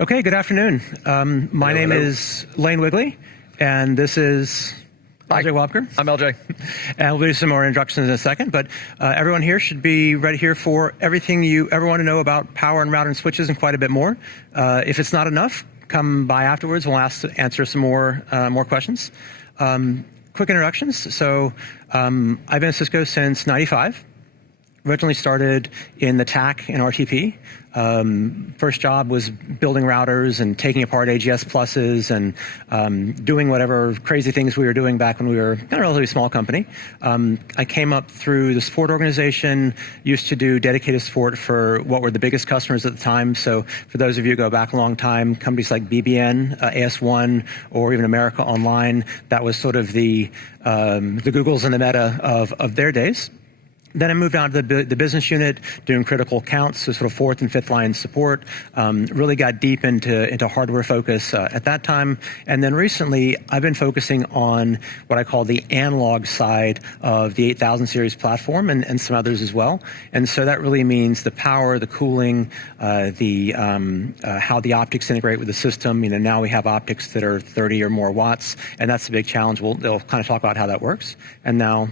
Okay, good afternoon. My name is Lane Wigley, and this is LJ Wobker. I'm LJ. And we'll do some more introductions in a second, but everyone here should be ready here for everything you ever want to know about power and router and switches and quite a bit more. If it's not enough, come by afterwards. We'll answer some more questions. Quick introductions. So I've been at Cisco since '95. Originally started in the TAC and RTP. First job was building routers and taking apart AGS pluses and doing whatever crazy things we were doing back when we were a relatively small company. I came up through the support organization, used to do dedicated support for what were the biggest customers at the time. So for those of you who go back a long time, companies like BBN, AS1, or even America Online, that was sort of the Googles and the Meta of their days. Then I moved on to the business unit, doing critical accounts, so sort of fourth and fifth line support. Really got deep into hardware focus at that time. And then recently, I've been focusing on what I call the analog side of the 8000 series platform and some others as well. And so that really means the power, the cooling, how the optics integrate with the system. You know, now we have optics that are 30 or more watts, and that's a big challenge. They'll kind of talk about how that works. And now,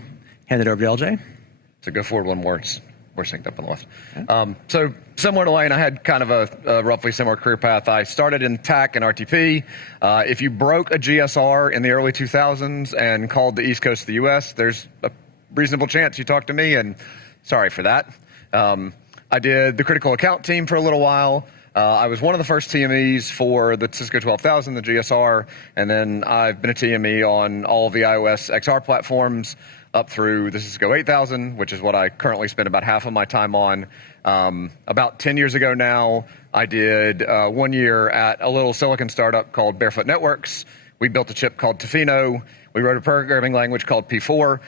hand it over to LJ. So go forward one more. We're synced up on the left. Okay. So similar to Lane, I had kind of a roughly similar career path. I started in TAC and RTP. If you broke a GSR in the early 2000s and called the East Coast of the U.S., there's a reasonable chance you talked to me, and sorry for that. I did the critical account team for a little while. I was one of the first TMEs for the Cisco 12000, the GSR, and then I've been a TME on all of the iOS XR platforms up through the Cisco 8000, which is what I currently spend about half of my time on. About 10 years ago now, I did 1 year at a little silicon startup called Barefoot Networks. We built a chip called Tofino. We wrote a programming language called P4.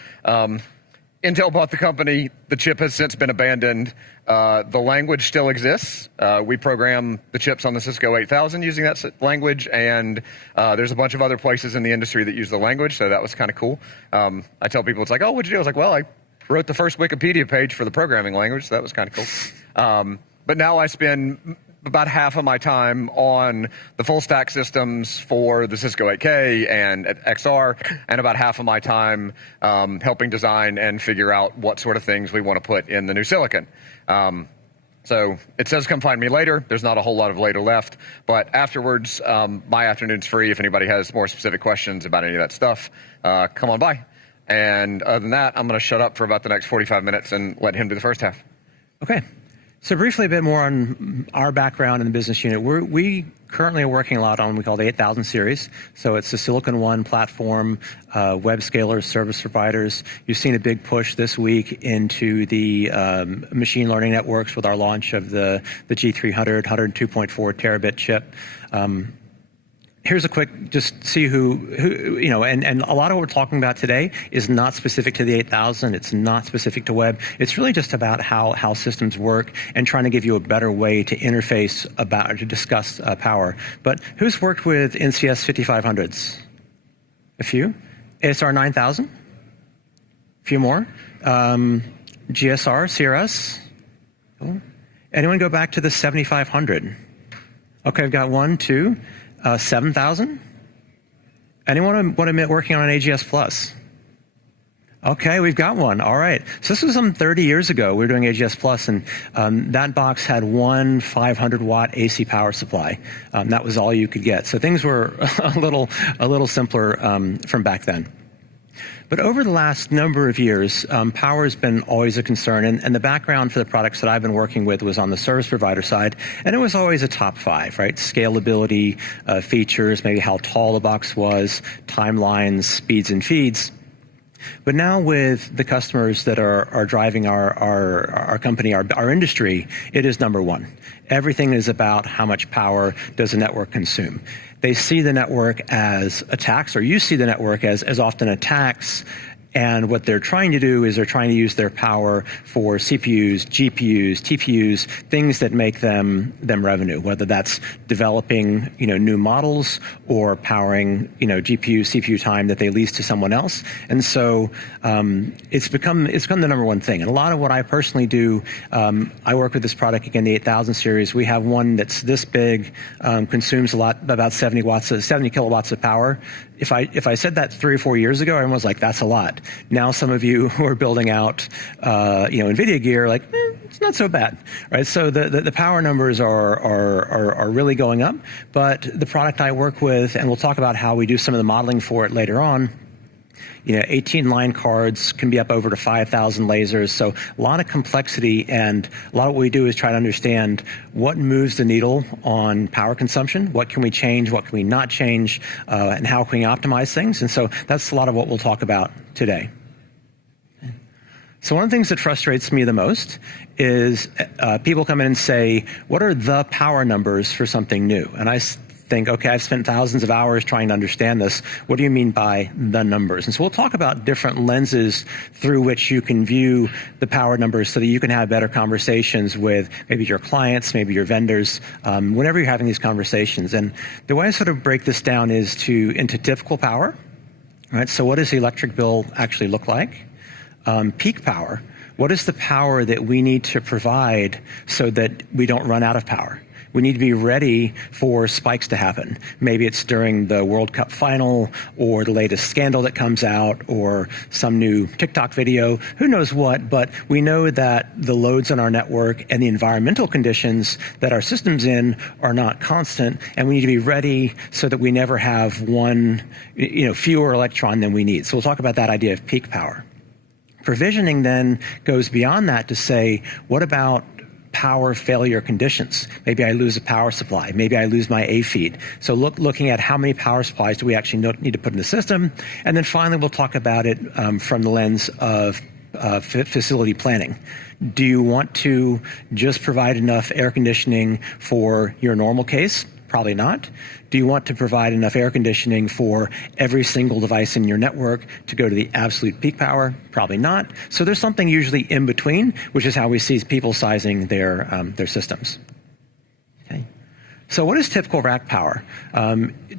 Intel bought the company. The chip has since been abandoned. The language still exists. We program the chips on the Cisco 8000 using that language, and there's a bunch of other places in the industry that use the language, so that was kind of cool. I tell people, it's like, oh, what'd you do? I was like, well, I wrote the first Wikipedia page for the programming language, so that was kind of cool. But now I spend about half of my time on the full stack systems for the Cisco 8K and XR, and about half of my time helping design and figure out what sort of things we want to put in the new silicon. So it says come find me later. There's not a whole lot of later left, but afterwards, my afternoon's free. If anybody has more specific questions about any of that stuff, come on by. And other than that, I'm going to shut up for about the next 45 minutes and let him do the first half. Okay. So briefly, a bit more on our background in the business unit. We currently are working a lot on what we call the 8000 series. So it's the Silicon One platform, web scalers, service providers. You've seen a big push this week into the machine learning networks with our launch of the G300, 102.4 terabit chip. Here's a quick, just see who you know, and a lot of what we're talking about today is not specific to the 8000. It's not specific to web. It's really just about how systems work and trying to give you a better way to interface to discuss power. But who's worked with NCS 5500s? A few. ASR 9000? A few more. GSR, CRS? Cool. Anyone go back to the 7500? Okay, I've got 1, 2. 7,000? Anyone want to admit working on an AGS Plus? Okay, we've got one. All right. So this was some 30 years ago. We were doing AGS Plus, and that box had one 500-watt AC power supply. That was all you could get. So things were a little simpler from back then. But over the last number of years, power has been always a concern, and the background for the products that I've been working with was on the service provider side, and it was always a top 5, right? Scalability, features, maybe how tall the box was, timelines, speeds and feeds. But now with the customers that are driving our company, our industry, it is number 1. Everything is about how much power does the network consume. They see the network as attacks, or you see the network as often attacks And what they're trying to do is they're trying to use their power for CPUs, GPUs, TPUs, things that make them revenue, whether that's developing, new models or powering, GPU, CPU time that they lease to someone else. And so it's become the number one thing. And a lot of what I personally do, I work with this product, again, the 8000 series. We have one that's this big, consumes about 70 kilowatts of power. If I said that 3 or 4 years ago, everyone was like, that's a lot. Now some of you who are building out, NVIDIA gear are like, it's not so bad, right? So the power numbers are really going up. But the product I work with, and we'll talk about how we do some of the modeling for it later on, 18 line cards can be up over to 5,000 lasers. So a lot of complexity, and a lot of what we do is try to understand what moves the needle on power consumption, what can we change, what can we not change, and how can we optimize things. And so that's a lot of what we'll talk about today. So one of the things that frustrates me the most is people come in and say, what are the power numbers for something new? And I think, okay, I've spent thousands of hours trying to understand this. What do you mean by the numbers? And so we'll talk about different lenses through which you can view the power numbers so that you can have better conversations with maybe your clients, maybe your vendors, whenever you're having these conversations. And the way I sort of break this down is into typical power, right? So what does the electric bill actually look like? Peak power. What is the power that we need to provide so that we don't run out of power? We need to be ready for spikes to happen. Maybe it's during the World Cup final or the latest scandal that comes out or some new TikTok video, who knows what, but we know that the loads on our network and the environmental conditions that our system's in are not constant, and we need to be ready so that we never have one, fewer electron than we need. So we'll talk about that idea of peak power. Provisioning then goes beyond that to say, what about power failure conditions? Maybe I lose a power supply. Maybe I lose my A feed. So looking at how many power supplies do we actually need to put in the system. And then finally, we'll talk about it from the lens of facility planning. Do you want to just provide enough air conditioning for your normal case? Probably not. Do you want to provide enough air conditioning for every single device in your network to go to the absolute peak power? Probably not. So there's something usually in between, which is how we see people sizing their systems. Okay. So what is typical rack power?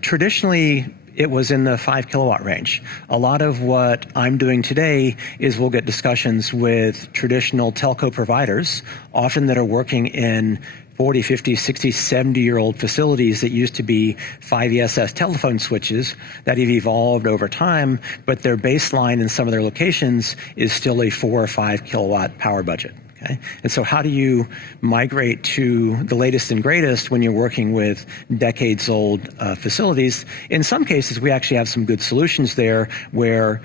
Traditionally, it was in the 5 kilowatt range. A lot of what I'm doing today is we'll get discussions with traditional telco providers, often that are working in 40, 50, 60, 70-year-old facilities that used to be 5 ESS telephone switches that have evolved over time, but their baseline in some of their locations is still a 4 or 5 kilowatt power budget. Okay? And so how do you migrate to the latest and greatest when you're working with decades-old facilities? In some cases, we actually have some good solutions there where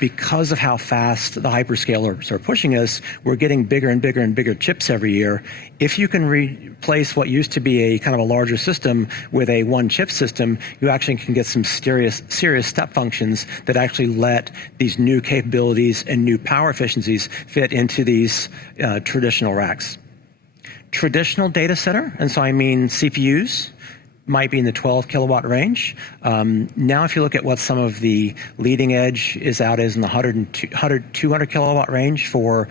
because of how fast the hyperscalers are pushing us, we're getting bigger and bigger and bigger chips every year. If you can replace what used to be a kind of a larger system with a one-chip system, you actually can get some serious step functions that actually let these new capabilities and new power efficiencies fit into these traditional racks. Traditional data center, and so I mean CPUs, might be in the 12 kilowatt range. Now, if you look at what some of the leading edge is out is in the 200 kilowatt range for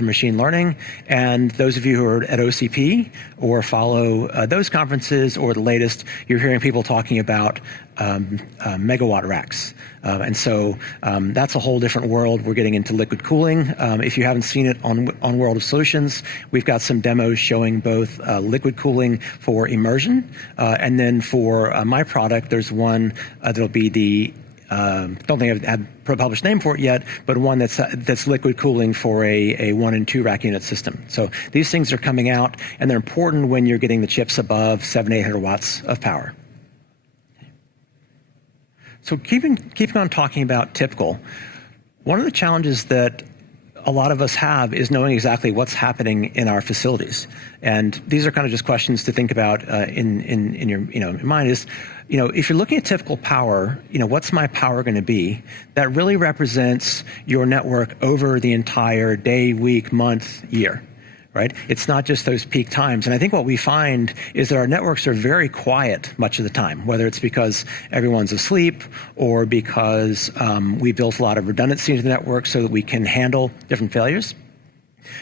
machine learning. And those of you who are at OCP or follow those conferences or the latest, you're hearing people talking about megawatt racks. And so that's a whole different world. We're getting into liquid cooling. If you haven't seen it on World of Solutions, we've got some demos showing both liquid cooling for immersion, and then for my product, there's one that'll be the don't think I've had a published name for it yet, but one that's liquid cooling for a 1 and 2 rack unit system. So these things are coming out, and they're important when you're getting the chips above 700-800 watts of power. So keeping on talking about typical, one of the challenges that a lot of us have is knowing exactly what's happening in our facilities. And these are kind of just questions to think about in your mind is, if you're looking at typical power, what's my power going to be? That really represents your network over the entire day, week, month, year. right? It's not just those peak times. And I think what we find is that our networks are very quiet much of the time, whether it's because everyone's asleep or because we built a lot of redundancy into the network so that we can handle different failures.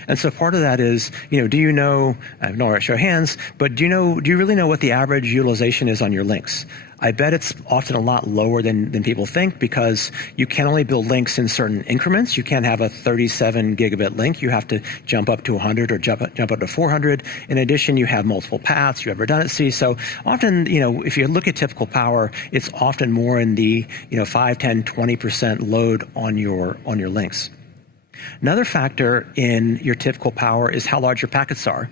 And so part of that is, do you know, I don't want to show hands, but do you really know what the average utilization is on your links? I bet it's often a lot lower than people think, because you can only build links in certain increments. You can't have a 37 gigabit link. You have to jump up to 100 or jump up to 400. In addition, you have multiple paths, you have redundancy. So often, if you look at typical power, it's often more in the 5, 10, 20% load on your links. Another factor in your typical power is how large your packets are.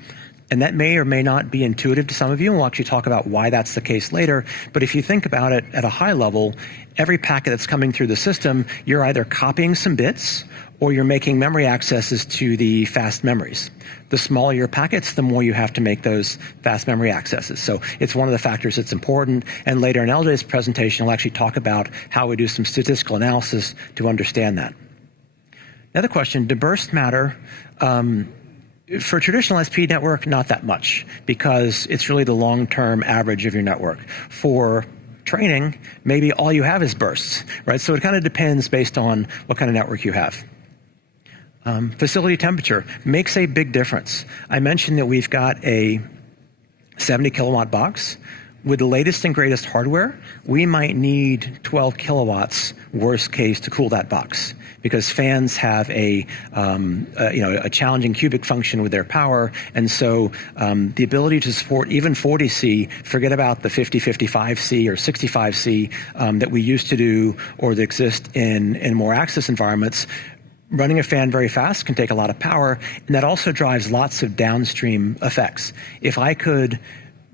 And that may or may not be intuitive to some of you, and we'll actually talk about why that's the case later. But if you think about it at a high level, every packet that's coming through the system, you're either copying some bits or you're making memory accesses to the fast memories. The smaller your packets, the more you have to make those fast memory accesses. So it's one of the factors that's important. And later in LJ's presentation, we'll actually talk about how we do some statistical analysis to understand that. Another question, do bursts matter? For a traditional SP network, not that much, because it's really the long-term average of your network. For training, maybe all you have is bursts, right? So it kind of depends based on what kind of network you have. Facility temperature makes a big difference. I mentioned that we've got a 70 kilowatt box. With the latest and greatest hardware, we might need 12 kilowatts, worst case, to cool that box, because fans have a challenging cubic function with their power, and so the ability to support even 40C, forget about the 50, 55C or 65C that we used to do or that exist in more access environments. Running a fan very fast can take a lot of power, and that also drives lots of downstream effects. If I could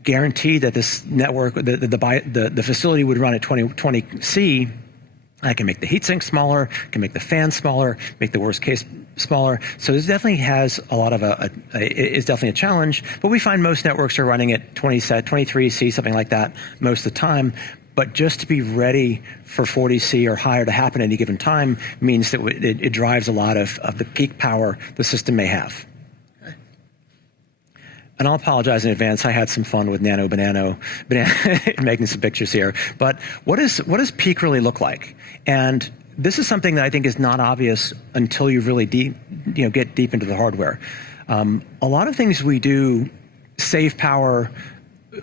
guarantee that this network, the facility would run at 20C, I can make the heatsink smaller, can make the fan smaller, make the worst case smaller. So this definitely has a lot of it's definitely a challenge, but we find most networks are running at 23C, something like that most of the time. But just to be ready for 40C or higher to happen at any given time means that it drives a lot of the peak power the system may have. And I'll apologize in advance. I had some fun with Nano Banana making some pictures here. But what does peak really look like? And this is something that I think is not obvious until you really get deep into the hardware. A lot of things we do save power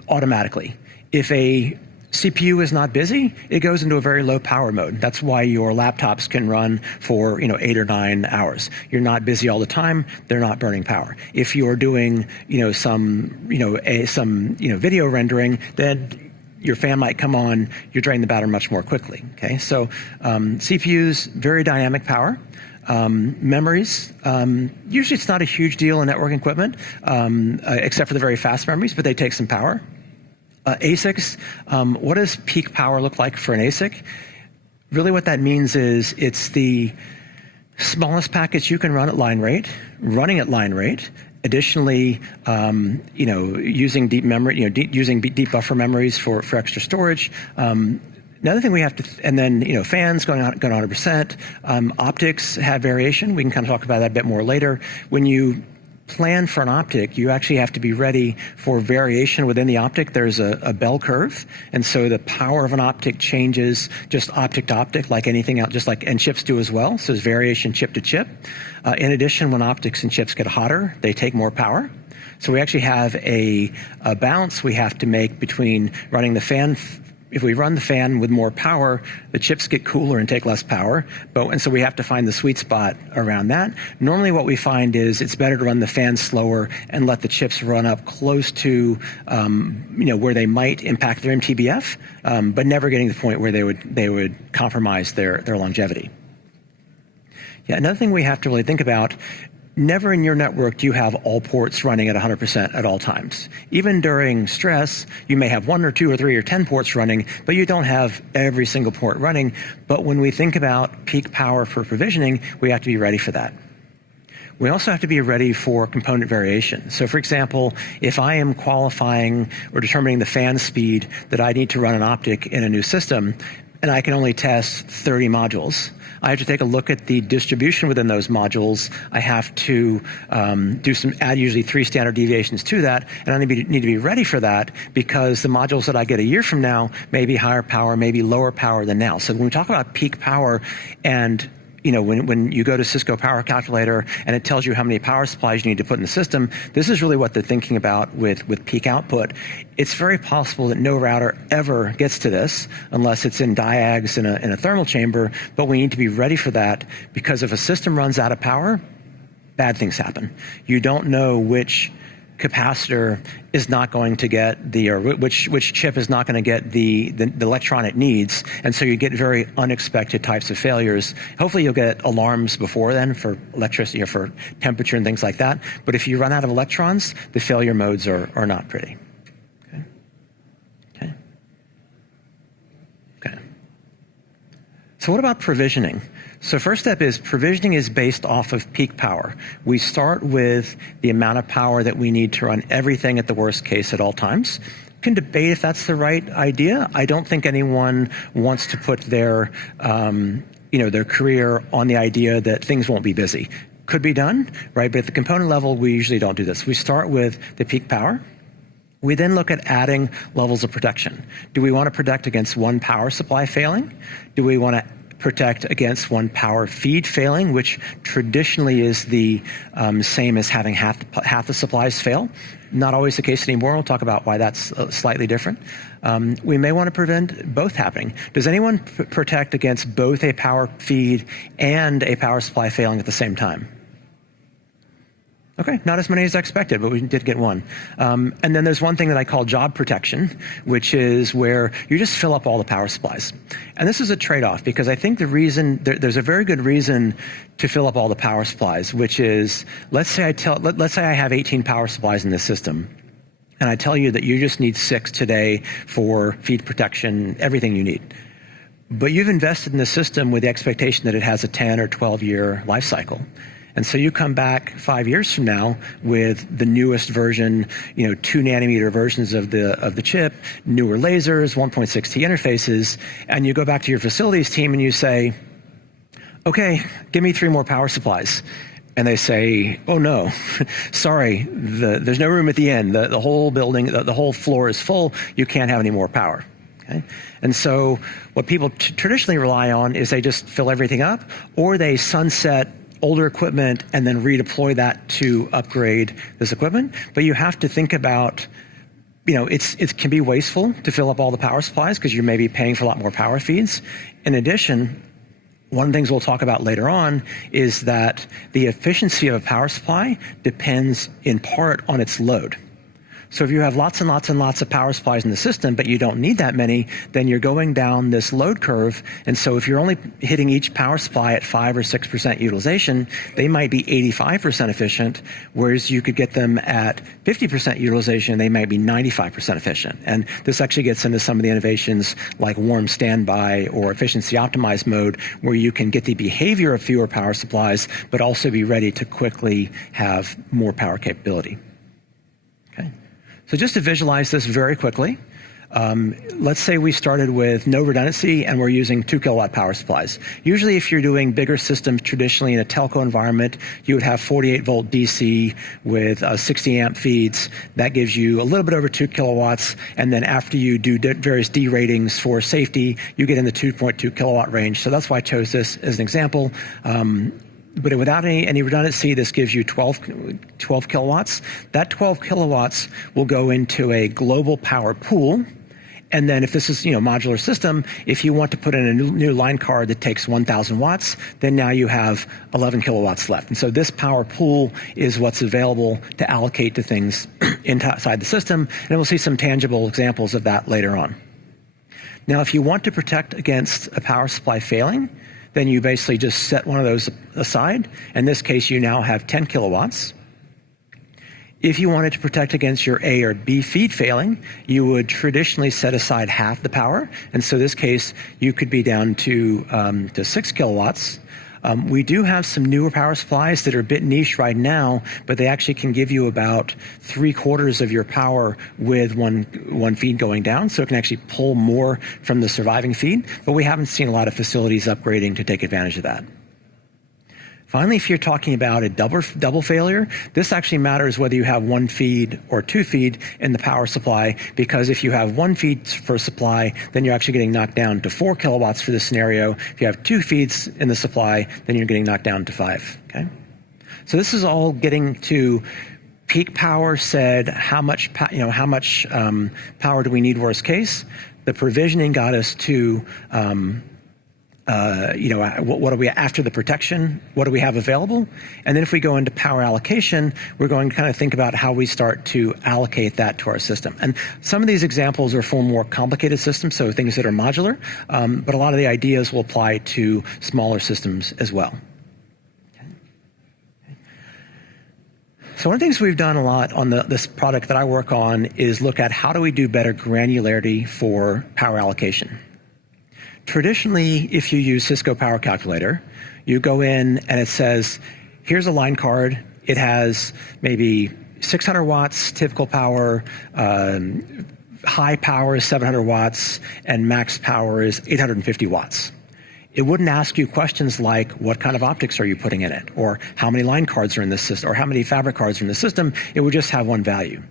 automatically. If a CPU is not busy, it goes into a very low power mode. That's why your laptops can run for 8 or 9 hours. You're not busy all the time; they're not burning power. If you're doing some video rendering, then your fan might come on. You drain the battery much more quickly. Okay, so CPUs, very dynamic power. Memories, usually it's not a huge deal in networking equipment, except for the very fast memories, but they take some power. ASICs, what does peak power look like for an ASIC? Really what that means is it's the smallest packets you can run at line rate, running at line rate. Additionally, using deep memory, using deep buffer memories for extra storage. Another thing we have to, and then fans going 100%. Optics have variation. We can kind of talk about that a bit more later. When you plan for an optic, you actually have to be ready for variation within the optic. There's a bell curve, and so the power of an optic changes just optic to optic, like anything else, and chips do as well. So there's variation chip to chip. In addition, when optics and chips get hotter, they take more power. So we actually have a balance we have to make between running the fan. If we run the fan with more power, the chips get cooler and take less power. And so we have to find the sweet spot around that. Normally what we find is it's better to run the fan slower and let the chips run up close to where they might impact their MTBF, but never getting to the point where they would compromise their longevity. Yeah, another thing we have to really think about, never in your network do you have all ports running at 100% at all times. Even during stress, you may have 1 or 2 or 3 or 10 ports running, but you don't have every single port running. But when we think about peak power for provisioning, we have to be ready for that. We also have to be ready for component variation. So for example, if I am qualifying or determining the fan speed that I need to run an optic in a new system, and I can only test 30 modules. I have to take a look at the distribution within those modules. I have to add usually 3 standard deviations to that, and I need to be ready for that because the modules that I get a year from now may be higher power, may be lower power than now. So when we talk about peak power, and when you go to Cisco Power Calculator and it tells you how many power supplies you need to put in the system, this is really what they're thinking about with peak output. It's very possible that no router ever gets to this unless it's in diags in a thermal chamber, but we need to be ready for that because if a system runs out of power, bad things happen. You don't know which capacitor is not going to get which chip is not going to get the electron it needs, and so you get very unexpected types of failures. Hopefully you'll get alarms before then for electricity or for temperature and things like that, but if you run out of electrons, the failure modes are not pretty. Okay. So what about provisioning? So first step is provisioning is based off of peak power. We start with the amount of power that we need to run everything at the worst case at all times. You can debate if that's the right idea. I don't think anyone wants to put their career on the idea that things won't be busy. Could be done, right? But at the component level, we usually don't do this. We start with the peak power. We then look at adding levels of protection. Do we want to protect against one power supply failing? Do we want to protect against one power feed failing, which traditionally is the same as having half the supplies fail? Not always the case anymore. We'll talk about why that's slightly different. We may want to prevent both happening. Does anyone protect against both a power feed and a power supply failing at the same time? Okay, not as many as I expected, but we did get one. And then there's one thing that I call job protection, which is where you just fill up all the power supplies. And this is a trade-off because I think there's a very good reason to fill up all the power supplies, which is, let's say I have 18 power supplies in this system, and I tell you that you just need 6 today for feed protection, everything you need. But you've invested in the system with the expectation that it has a 10 or 12-year life cycle. And so you come back 5 years from now with the newest version, 2 nanometer versions of the chip, newer lasers, 1.6T interfaces, and you go back to your facilities team and you say, okay, give me 3 more power supplies. And they say, oh no, sorry, there's no room at the end. The whole building, the whole floor is full. You can't have any more power. Okay? And so what people traditionally rely on is they just fill everything up, or they sunset older equipment and then redeploy that to upgrade this equipment. But you have to think about, it can be wasteful to fill up all the power supplies because you're maybe paying for a lot more power feeds. In addition, one of the things we'll talk about later on is that the efficiency of a power supply depends in part on its load. So if you have lots and lots and lots of power supplies in the system, but you don't need that many, then you're going down this load curve. And so if you're only hitting each power supply at 5 or 6% utilization, they might be 85% efficient, whereas you could get them at 50% utilization, they might be 95% efficient. And this actually gets into some of the innovations like warm standby or efficiency optimized mode, where you can get the behavior of fewer power supplies, but also be ready to quickly have more power capability. Okay. So just to visualize this very quickly, let's say we started with no redundancy and we're using 2 kilowatt power supplies. Usually if you're doing bigger systems traditionally in a telco environment, you would have 48 volt DC with 60 amp feeds. That gives you a little bit over 2 kilowatts. And then after you do various D ratings for safety, you get in the 2.2 kilowatt range. So that's why I chose this as an example. But without any redundancy, this gives you 12 kilowatts. That 12 kilowatts will go into a global power pool. And then if this is modular system, if you want to put in a new line card that takes 1,000 watts, then now you have 11 kilowatts left. And so this power pool is what's available to allocate to things inside the system. And we'll see some tangible examples of that later on. Now, if you want to protect against a power supply failing, then you basically just set one of those aside. In this case, you now have 10 kilowatts. If you wanted to protect against your A or B feed failing, you would traditionally set aside half the power. And so in this case, you could be down to 6 kilowatts. We do have some newer power supplies that are a bit niche right now, but they actually can give you about 3/4 of your power with one feed going down, so it can actually pull more from the surviving feed, but we haven't seen a lot of facilities upgrading to take advantage of that. Finally, if you're talking about a double failure, this actually matters whether you have one feed or two feed in the power supply, because if you have one feed for supply, then you're actually getting knocked down to 4 kilowatts for this scenario. If you have two feeds in the supply, then you're getting knocked down to 5. Okay? So this is all getting to peak power said, how much power do we need worst case? The provisioning got us to what do we, after the protection, what do we have available? And then if we go into power allocation, we're going to kind of think about how we start to allocate that to our system. And some of these examples are for more complicated systems, so things that are modular, but a lot of the ideas will apply to smaller systems as well. So one of the things we've done a lot on this product that I work on is look at how do we do better granularity for power allocation. Traditionally, if you use Cisco Power Calculator, you go in and it says, here's a line card. It has maybe 600 watts typical power, high power is 700 watts, and max power is 850 watts. It wouldn't ask you questions like, what kind of optics are you putting in it? Or how many line cards are in this system? Or how many fabric cards are in the system? It would just have one value.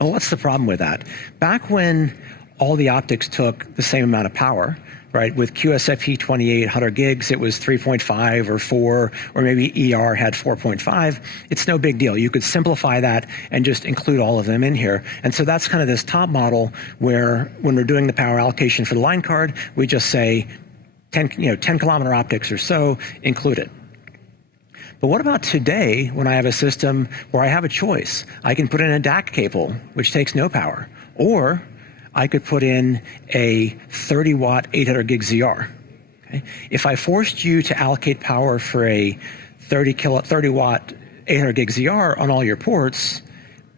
Well, what's the problem with that? Back when all the optics took the same amount of power, right? With QSFP 2800 gigs, it was 3.5 or 4, or maybe ER had 4.5. It's no big deal. You could simplify that and just include all of them in here. And so that's kind of this top model where when we're doing the power allocation for the line card, we just say 10 kilometer optics or so, include it. But what about today when I have a system where I have a choice? I can put in a DAC cable, which takes no power, or I could put in a 30 watt 800 gig ZR. Okay? If I forced you to allocate power for a 30 watt 800 gig ZR on all your ports,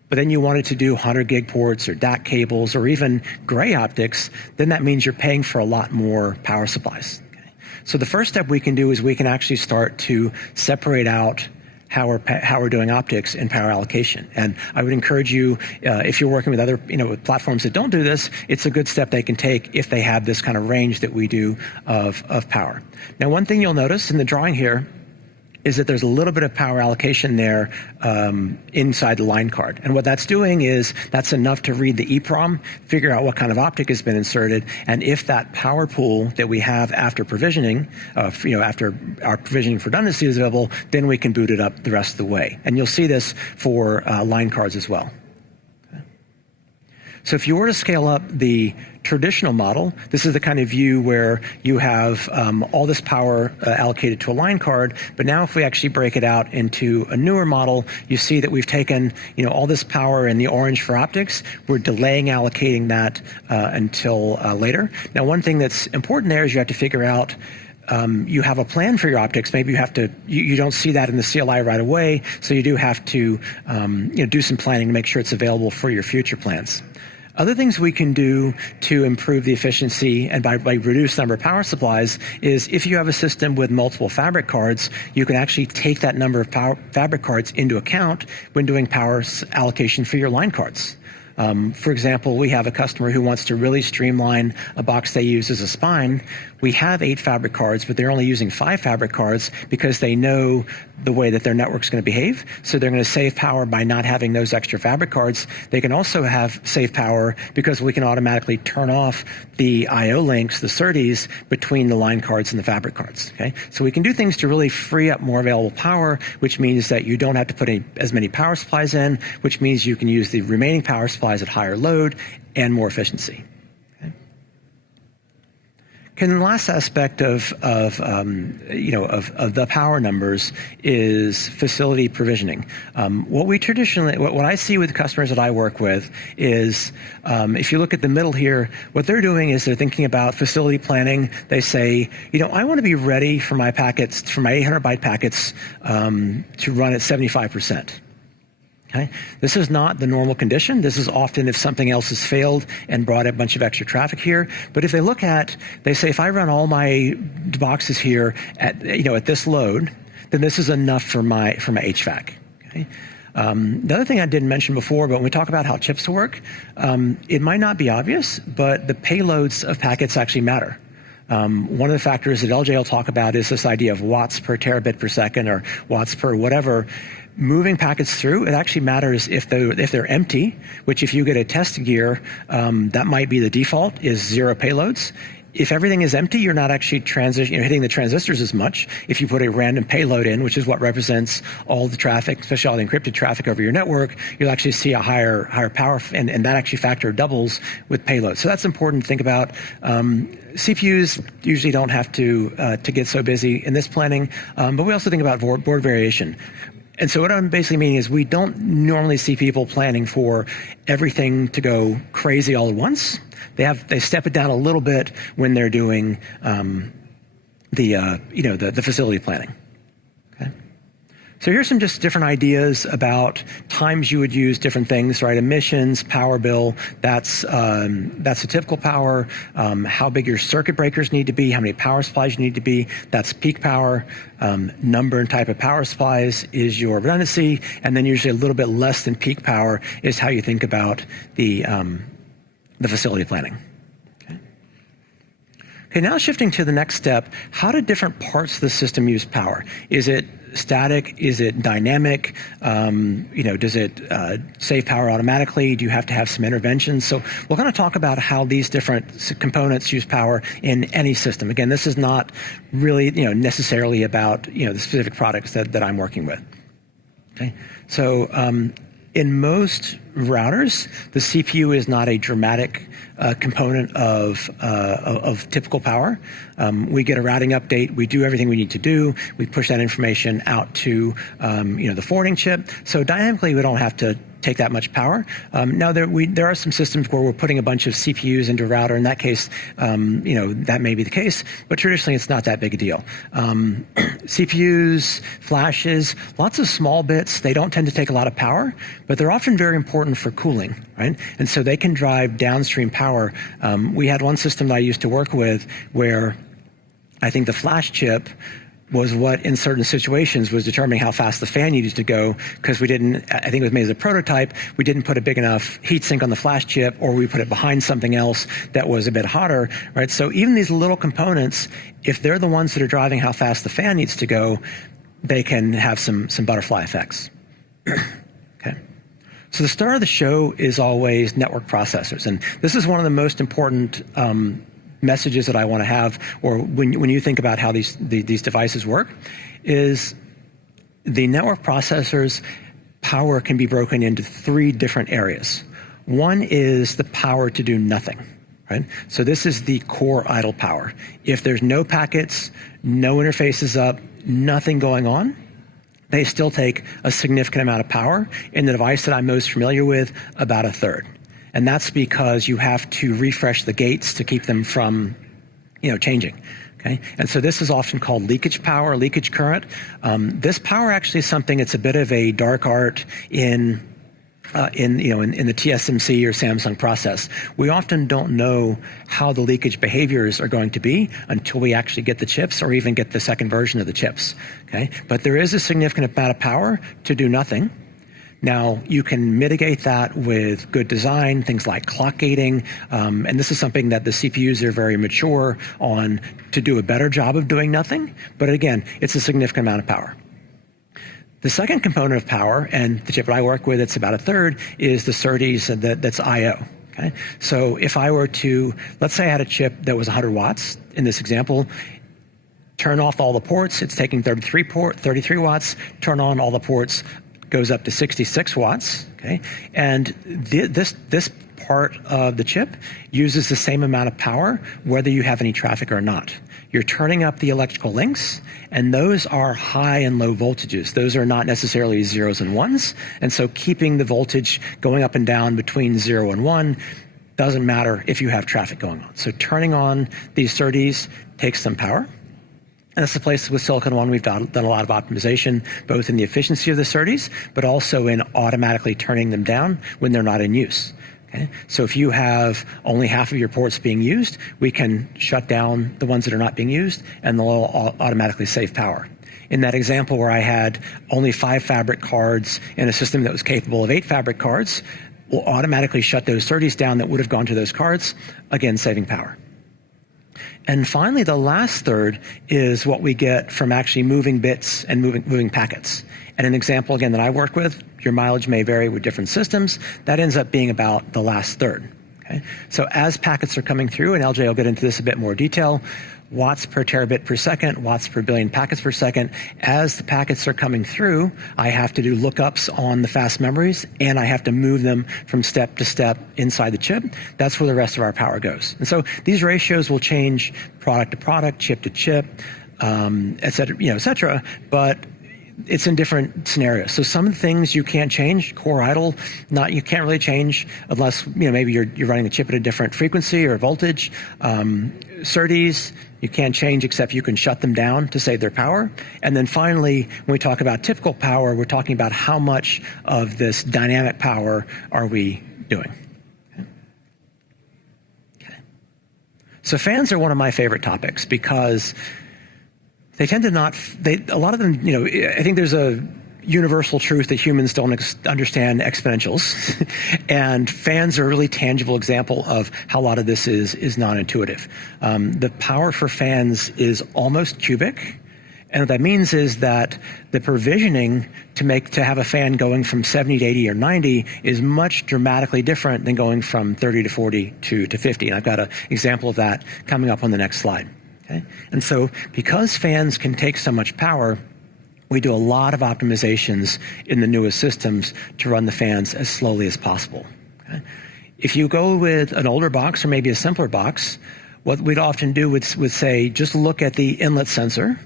but then you wanted to do 100 gig ports or DAC cables or even gray optics, then that means you're paying for a lot more power supplies. Okay? So the first step we can do is we can actually start to separate out how we're doing optics in power allocation. And I would encourage you, if you're working with other with platforms that don't do this, it's a good step they can take if they have this kind of range that we do of power. Now, one thing you'll notice in the drawing here is that there's a little bit of power allocation there inside the line card. And what that's doing is that's enough to read the EEPROM, figure out what kind of optic has been inserted, and if that power pool that we have after provisioning, after our provisioning for redundancy is available, then we can boot it up the rest of the way. And you'll see this for line cards as well. So if you were to scale up the traditional model, this is the kind of view where you have all this power allocated to a line card. But now if we actually break it out into a newer model, you see that we've taken all this power in the orange for optics. We're delaying allocating that until later. Now, one thing that's important there is you have to figure out you have a plan for your optics. Maybe you have to. You don't see that in the CLI right away, so you do have to do some planning to make sure it's available for your future plans. Other things we can do to improve the efficiency and by reduce the number of power supplies is if you have a system with multiple fabric cards, you can actually take that number of fabric cards into account when doing power allocation for your line cards. For example, we have a customer who wants to really streamline a box they use as a spine. We have 8 fabric cards, but they're only using 5 fabric cards because they know the way that their network's going to behave. So they're going to save power by not having those extra fabric cards. They can also save power because we can automatically turn off the I/O links, the SerDes, between the line cards and the fabric cards. Okay, so we can do things to really free up more available power, which means that you don't have to put as many power supplies in, which means you can use the remaining power supplies at higher load and more efficiency. And the last aspect of the power numbers is facility provisioning. What I see with customers that I work with is, if you look at the middle here, what they're doing is they're thinking about facility planning. They say, I want to be ready for my packets, for my 800 byte packets, to run at 75%. Okay? This is not the normal condition. This is often if something else has failed and brought a bunch of extra traffic here. But if they say, if I run all my boxes here at this load, then this is enough for my HVAC. Okay? The other thing I didn't mention before, but when we talk about how chips work, it might not be obvious, but the payloads of packets actually matter. One of the factors that LJ will talk about is this idea of watts per terabit per second or watts per whatever. Moving packets through, it actually matters if they're empty, which if you get a test gear, that might be the default, is 0 payloads. If everything is empty, you're not actually hitting the transistors as much. If you put a random payload in, which is what represents all the traffic, especially all the encrypted traffic over your network, you'll actually see a higher power, and that actually factor doubles with payload. So that's important to think about. CPUs usually don't have to get so busy in this planning, but we also think about board variation. And so what I'm basically meaning is we don't normally see people planning for everything to go crazy all at once. They step it down a little bit when they're doing the facility planning. Okay. So here's some just different ideas about times you would use different things, right? Emissions, power bill, that's a typical power. How big your circuit breakers need to be, how many power supplies you need to be, that's peak power. Number and type of power supplies is your redundancy, and then usually a little bit less than peak power is how you think about the facility planning. Okay, now shifting to the next step, how do different parts of the system use power? Is it static? Is it dynamic? Does it save power automatically? Do you have to have some interventions? So we're going to talk about how these different components use power in any system. Again, this is not really necessarily about the specific products that I'm working with. Okay, so in most routers, the CPU is not a dramatic component of typical power. We get a routing update. We do everything we need to do. We push that information out to the forwarding chip. So dynamically, we don't have to take that much power. Now there are some systems where we're putting a bunch of CPUs into a router. In that case, that may be the case, but traditionally it's not that big a deal. CPUs, flashes, lots of small bits. They don't tend to take a lot of power, but they're often very important for cooling, right? And so they can drive downstream power. We had one system that I used to work with where I think the flash chip was what in certain situations was determining how fast the fan needed to go, because I think it was made as a prototype, we didn't put a big enough heat sink on the flash chip, or we put it behind something else that was a bit hotter, right? So even these little components, if they're the ones that are driving how fast the fan needs to go, they can have some butterfly effects. Okay. So the star of the show is always network processors, and this is one of the most important messages that I want to have, or when you think about how these devices work, is the network processors' power can be broken into 3 different areas. One is the power to do nothing, right? So this is the core idle power. If there's no packets, no interfaces up, nothing going on, they still take a significant amount of power. In the device that I'm most familiar with, about a third. And that's because you have to refresh the gates to keep them from, changing. Okay, and so this is often called leakage power, leakage current. This power actually is something. It's a bit of a dark art in the TSMC or Samsung process. We often don't know how the leakage behaviors are going to be until we actually get the chips or even get the second version of the chips. Okay, but there is a significant amount of power to do nothing. Now, you can mitigate that with good design, things like clock gating, and this is something that the CPUs are very mature on to do a better job of doing nothing. But again, it's a significant amount of power. The second component of power, and the chip that I work with, it's about a third, is the SerDes that's I/O. Okay? So if I were to, let's say I had a chip that was 100 watts in this example, turn off all the ports, it's taking 33 watts, turn on all the ports, goes up to 66 watts, okay? And this part of the chip uses the same amount of power whether you have any traffic or not. You're turning up the electrical links, and those are high and low voltages. Those are not necessarily zeros and ones, and so keeping the voltage going up and down between 0 and 1 doesn't matter if you have traffic going on. So turning on these SerDes takes some power. And that's the place with Silicon One we've done a lot of optimization, both in the efficiency of the SerDes, but also in automatically turning them down when they're not in use. Okay? So if you have only half of your ports being used, we can shut down the ones that are not being used, and they'll all automatically save power. In that example where I had only 5 fabric cards in a system that was capable of 8 fabric cards, we'll automatically shut those SerDes down that would have gone to those cards, again saving power. And finally, the last third is what we get from actually moving bits and moving packets. And an example, again, that I work with, your mileage may vary with different systems, that ends up being about the last third. Okay? So as packets are coming through, and LJ will get into this a bit more detail, watts per terabit per second, watts per billion packets per second. As the packets are coming through, I have to do lookups on the fast memories, and I have to move them from step to step inside the chip. That's where the rest of our power goes. And so these ratios will change product to product, chip to chip, et cetera, but it's in different scenarios. So some things you can't change, core idle, you can't really change unless maybe you're running the chip at a different frequency or voltage. SerDes, you can't change except you can shut them down to save their power. And then finally, when we talk about typical power, we're talking about how much of this dynamic power are we doing. Okay. So fans are one of my favorite topics because they tend to a lot of them, I think there's a universal truth that humans don't understand exponentials. And fans are a really tangible example of how a lot of this is non-intuitive. The power for fans is almost cubic. And what that means is that the provisioning to have a fan going from 70 to 80 or 90 is much dramatically different than going from 30 to 40 to 50. And I've got an example of that coming up on the next slide. Okay? And so because fans can take so much power, we do a lot of optimizations in the newest systems to run the fans as slowly as possible. Okay? If you go with an older box or maybe a simpler box, what we'd often do would say, just look at the inlet sensor.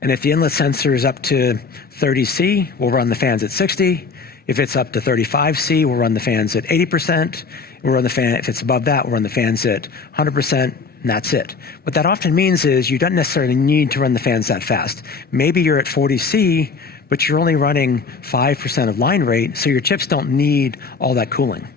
And if the inlet sensor is up to 30C, we'll run the fans at 60. If it's up to 35C, we'll run the fans at 80%. If it's above that, we'll run the fans at 100%. And that's it. What that often means is you don't necessarily need to run the fans that fast. Maybe you're at 40C, but you're only running 5% of line rate, so your chips don't need all that cooling.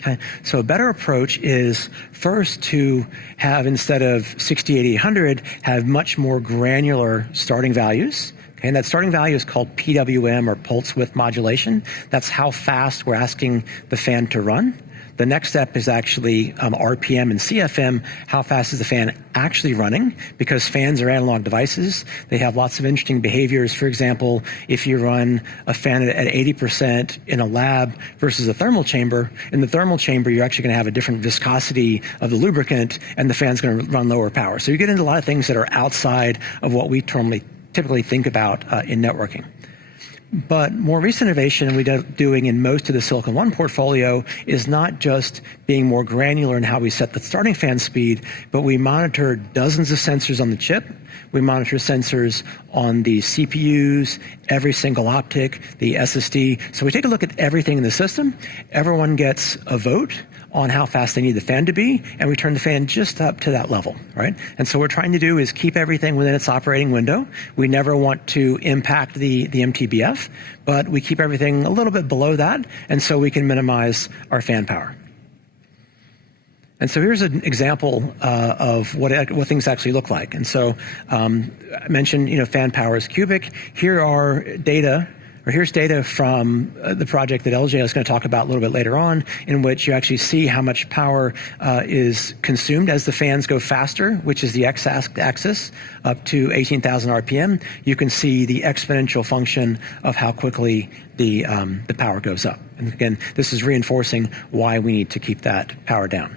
Okay? So a better approach is first to have, instead of 60, 80, 100, have much more granular starting values. Okay? And that starting value is called PWM, or pulse width modulation. That's how fast we're asking the fan to run. The next step is actually RPM and CFM. How fast is the fan actually running? Because fans are analog devices. They have lots of interesting behaviors. For example, if you run a fan at 80% in a lab versus a thermal chamber, in the thermal chamber, you're actually going to have a different viscosity of the lubricant, and the fan's going to run lower power. So you get into a lot of things that are outside of what we typically think about in networking. But more recent innovation we're doing in most of the Silicon One portfolio is not just being more granular in how we set the starting fan speed, but we monitor dozens of sensors on the chip. We monitor sensors on the CPUs, every single optic, the SSD. So we take a look at everything in the system. Everyone gets a vote on how fast they need the fan to be, and we turn the fan just up to that level, right? And so what we're trying to do is keep everything within its operating window. We never want to impact the MTBF, but we keep everything a little bit below that, and so we can minimize our fan power. And so here's an example of what things actually look like. And so I mentioned, fan power is cubic. Here's data from the project that LJ is going to talk about a little bit later on, in which you actually see how much power is consumed as the fans go faster, which is the x-axis, up to 18,000 RPM. You can see the exponential function of how quickly the power goes up. And again, this is reinforcing why we need to keep that power down.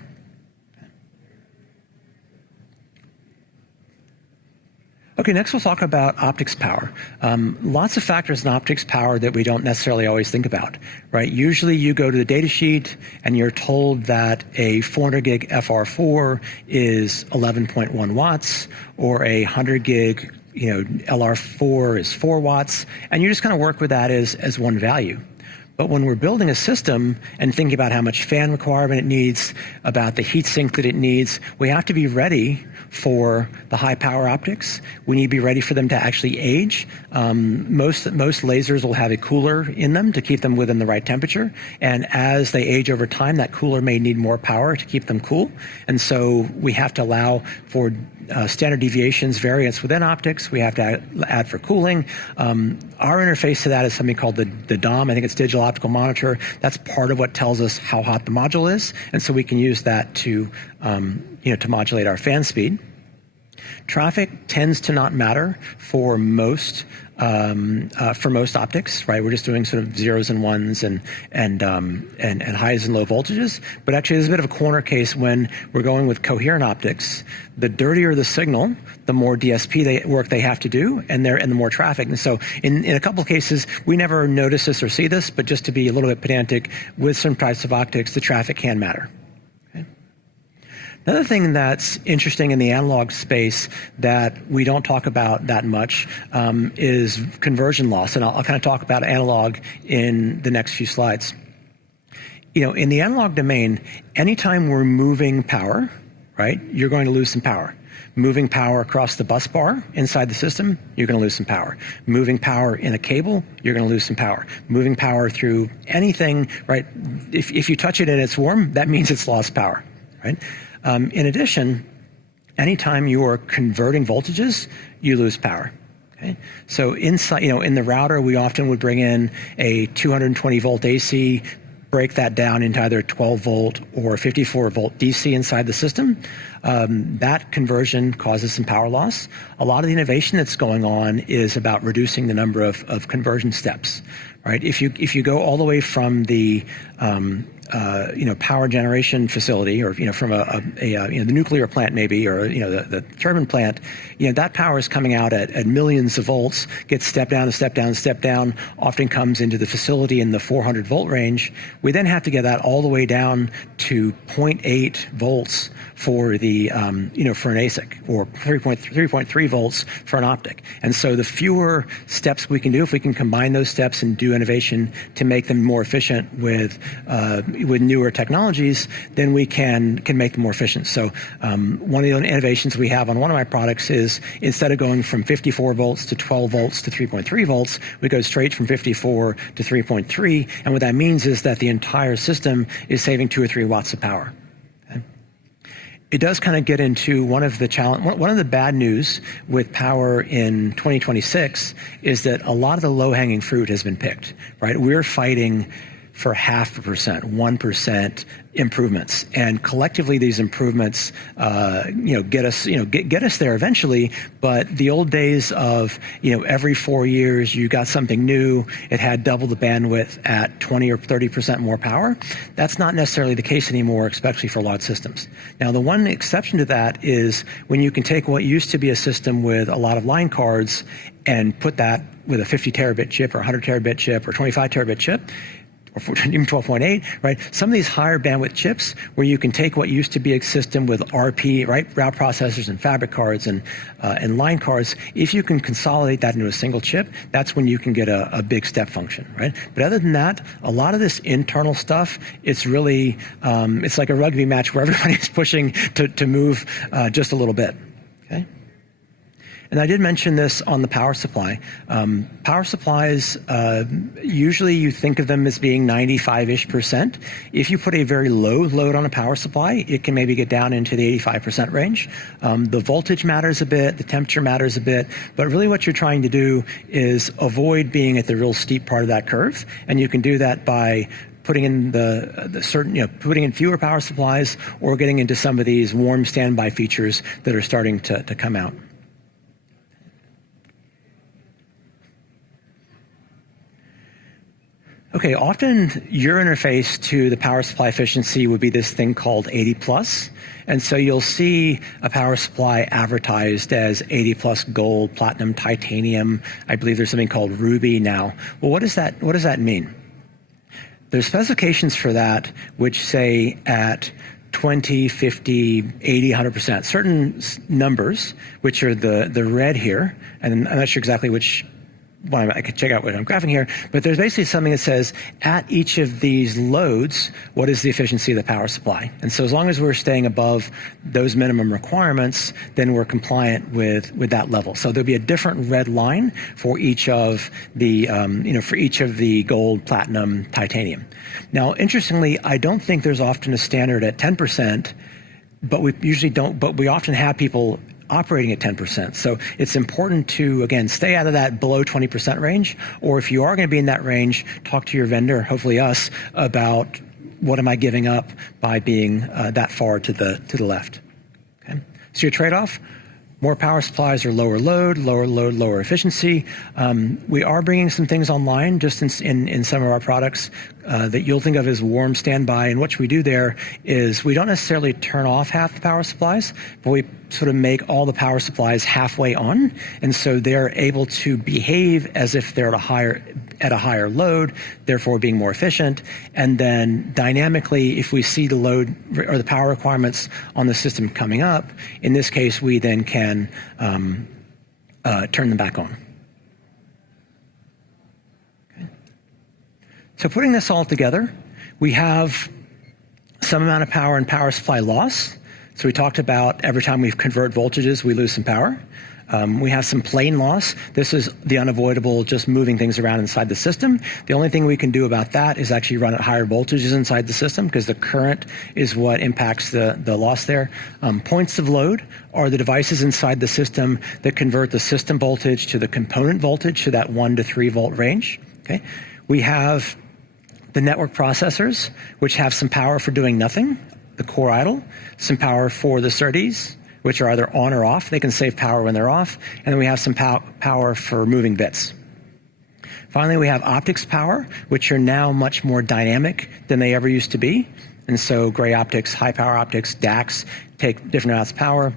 Okay, next we'll talk about optics power. Lots of factors in optics power that we don't necessarily always think about, right? Usually you go to the data sheet and you're told that a 400 gig FR4 is 11.1 watts, or a 100 gig LR4 is 4 watts, and you just kind of work with that as one value. But when we're building a system and thinking about how much fan requirement it needs, about the heat sink that it needs, we have to be ready for the high power optics. We need to be ready for them to actually age. Most lasers will have a cooler in them to keep them within the right temperature. And as they age over time, that cooler may need more power to keep them cool. And so we have to allow for standard deviations, variance within optics. We have to add for cooling. Our interface to that is something called the DOM. I think it's Digital Optical Monitor. That's part of what tells us how hot the module is. And so we can use that to modulate our fan speed. Traffic tends to not matter for most optics, right? We're just doing sort of zeros and ones and highs and low voltages. But actually, there's a bit of a corner case when we're going with coherent optics. The dirtier the signal, the more DSP work they have to do, and the more traffic. And so, in a couple of cases, we never notice this or see this, but just to be a little bit pedantic, with some types of optics, the traffic can matter. Another thing that's interesting in the analog space that we don't talk about that much is conversion loss, and I'll kind of talk about analog in the next few slides. In the analog domain, anytime we're moving power, right, you're going to lose some power. Moving power across the bus bar inside the system, you're going to lose some power. Moving power in a cable, you're going to lose some power. Moving power through anything, right, if you touch it and it's warm, that means it's lost power, right? In addition, anytime you are converting voltages, you lose power. Okay? So inside, in the router, we often would bring in a 220 volt AC, break that down into either 12 volt or 54 volt DC inside the system. That conversion causes some power loss. A lot of the innovation that's going on is about reducing the number of conversion steps. Right? If you go all the way from the power generation facility, or from the nuclear plant maybe, or the turbine plant, that power is coming out at millions of volts, gets step down and step down and step down, often comes into the facility in the 400 volt range. We then have to get that all the way down to 0.8 volts for the for an ASIC, or 3.3 volts for an optic. And so the fewer steps we can do, if we can combine those steps and do innovation to make them more efficient with newer technologies, then we can make them more efficient. So one of the innovations we have on one of my products is, instead of going from 54 volts to 12 volts to 3.3 volts, we go straight from 54 to 3.3. And what that means is that the entire system is saving 2 or 3 watts of power. It does kind of get into one of the bad news with power in 2026 is that a lot of the low-hanging fruit has been picked, right? We're fighting for 0.5%, 1% improvements, and collectively these improvements, get us there eventually. But the old days of every 4 years you got something new, it had double the bandwidth at 20 or 30% more power. That's not necessarily the case anymore, especially for large systems. Now, the one exception to that is when you can take what used to be a system with a lot of line cards and put that with a 50 terabit chip or 100 terabit chip or 25 terabit chip, or even 12.8, right? Some of these higher bandwidth chips where you can take what used to be a system with RP, right, route processors and fabric cards and line cards. If you can consolidate that into a single chip, that's when you can get a big step function, right? But other than that, a lot of this internal stuff, it's really, it's like a rugby match where everybody's pushing to move just a little bit, okay? And I did mention this on the power supply. Power supplies, usually you think of them as being 95-ish%. If you put a very low load on a power supply, it can maybe get down into the 85% range. The voltage matters a bit, the temperature matters a bit, but really what you're trying to do is avoid being at the real steep part of that curve. And you can do that by putting in putting in fewer power supplies, or getting into some of these warm standby features that are starting to come out. Okay, often your interface to the power supply efficiency would be this thing called 80 plus. And so you'll see a power supply advertised as 80 plus gold, platinum, titanium. I believe there's something called ruby now. Well, what does that mean? There's specifications for that which say at 20, 50, 80, 100%, certain numbers, which are the red here, and I'm not sure exactly which I could check out what I'm graphing here, but there's basically something that says at each of these loads, what is the efficiency of the power supply? And so as long as we're staying above those minimum requirements, then we're compliant with that level. So there'll be a different red line for each of the, for each of the gold, platinum, titanium. Now, interestingly, I don't think there's often a standard at 10%, but we usually don't, but we often have people operating at 10%. So it's important to, again, stay out of that below 20% range, or if you are going to be in that range, talk to your vendor, hopefully us, about what am I giving up by being that far to the left. Okay? So your trade-off, more power supplies or lower load, lower efficiency. We are bringing some things online just in some of our products that you'll think of as warm standby. And what we do there is we don't necessarily turn off half the power supplies, but we sort of make all the power supplies halfway on. And so they're able to behave as if they're at a higher load, therefore being more efficient. And then dynamically, if we see the load or the power requirements on the system coming up, in this case, we then can turn them back on. Okay. So putting this all together, we have some amount of power and power supply loss. So we talked about every time we convert voltages, we lose some power. We have some plane loss. This is the unavoidable, just moving things around inside the system. The only thing we can do about that is actually run at higher voltages inside the system, because the current is what impacts the loss there. Points of load are the devices inside the system that convert the system voltage to the component voltage to that 1 to 3 volt range. Okay. We have the network processors, which have some power for doing nothing, the core idle, some power for the SerDes, which are either on or off. They can save power when they're off. And then we have some power for moving bits. Finally, we have optics power, which are now much more dynamic than they ever used to be. And so gray optics, high power optics, DACs take different amounts of power.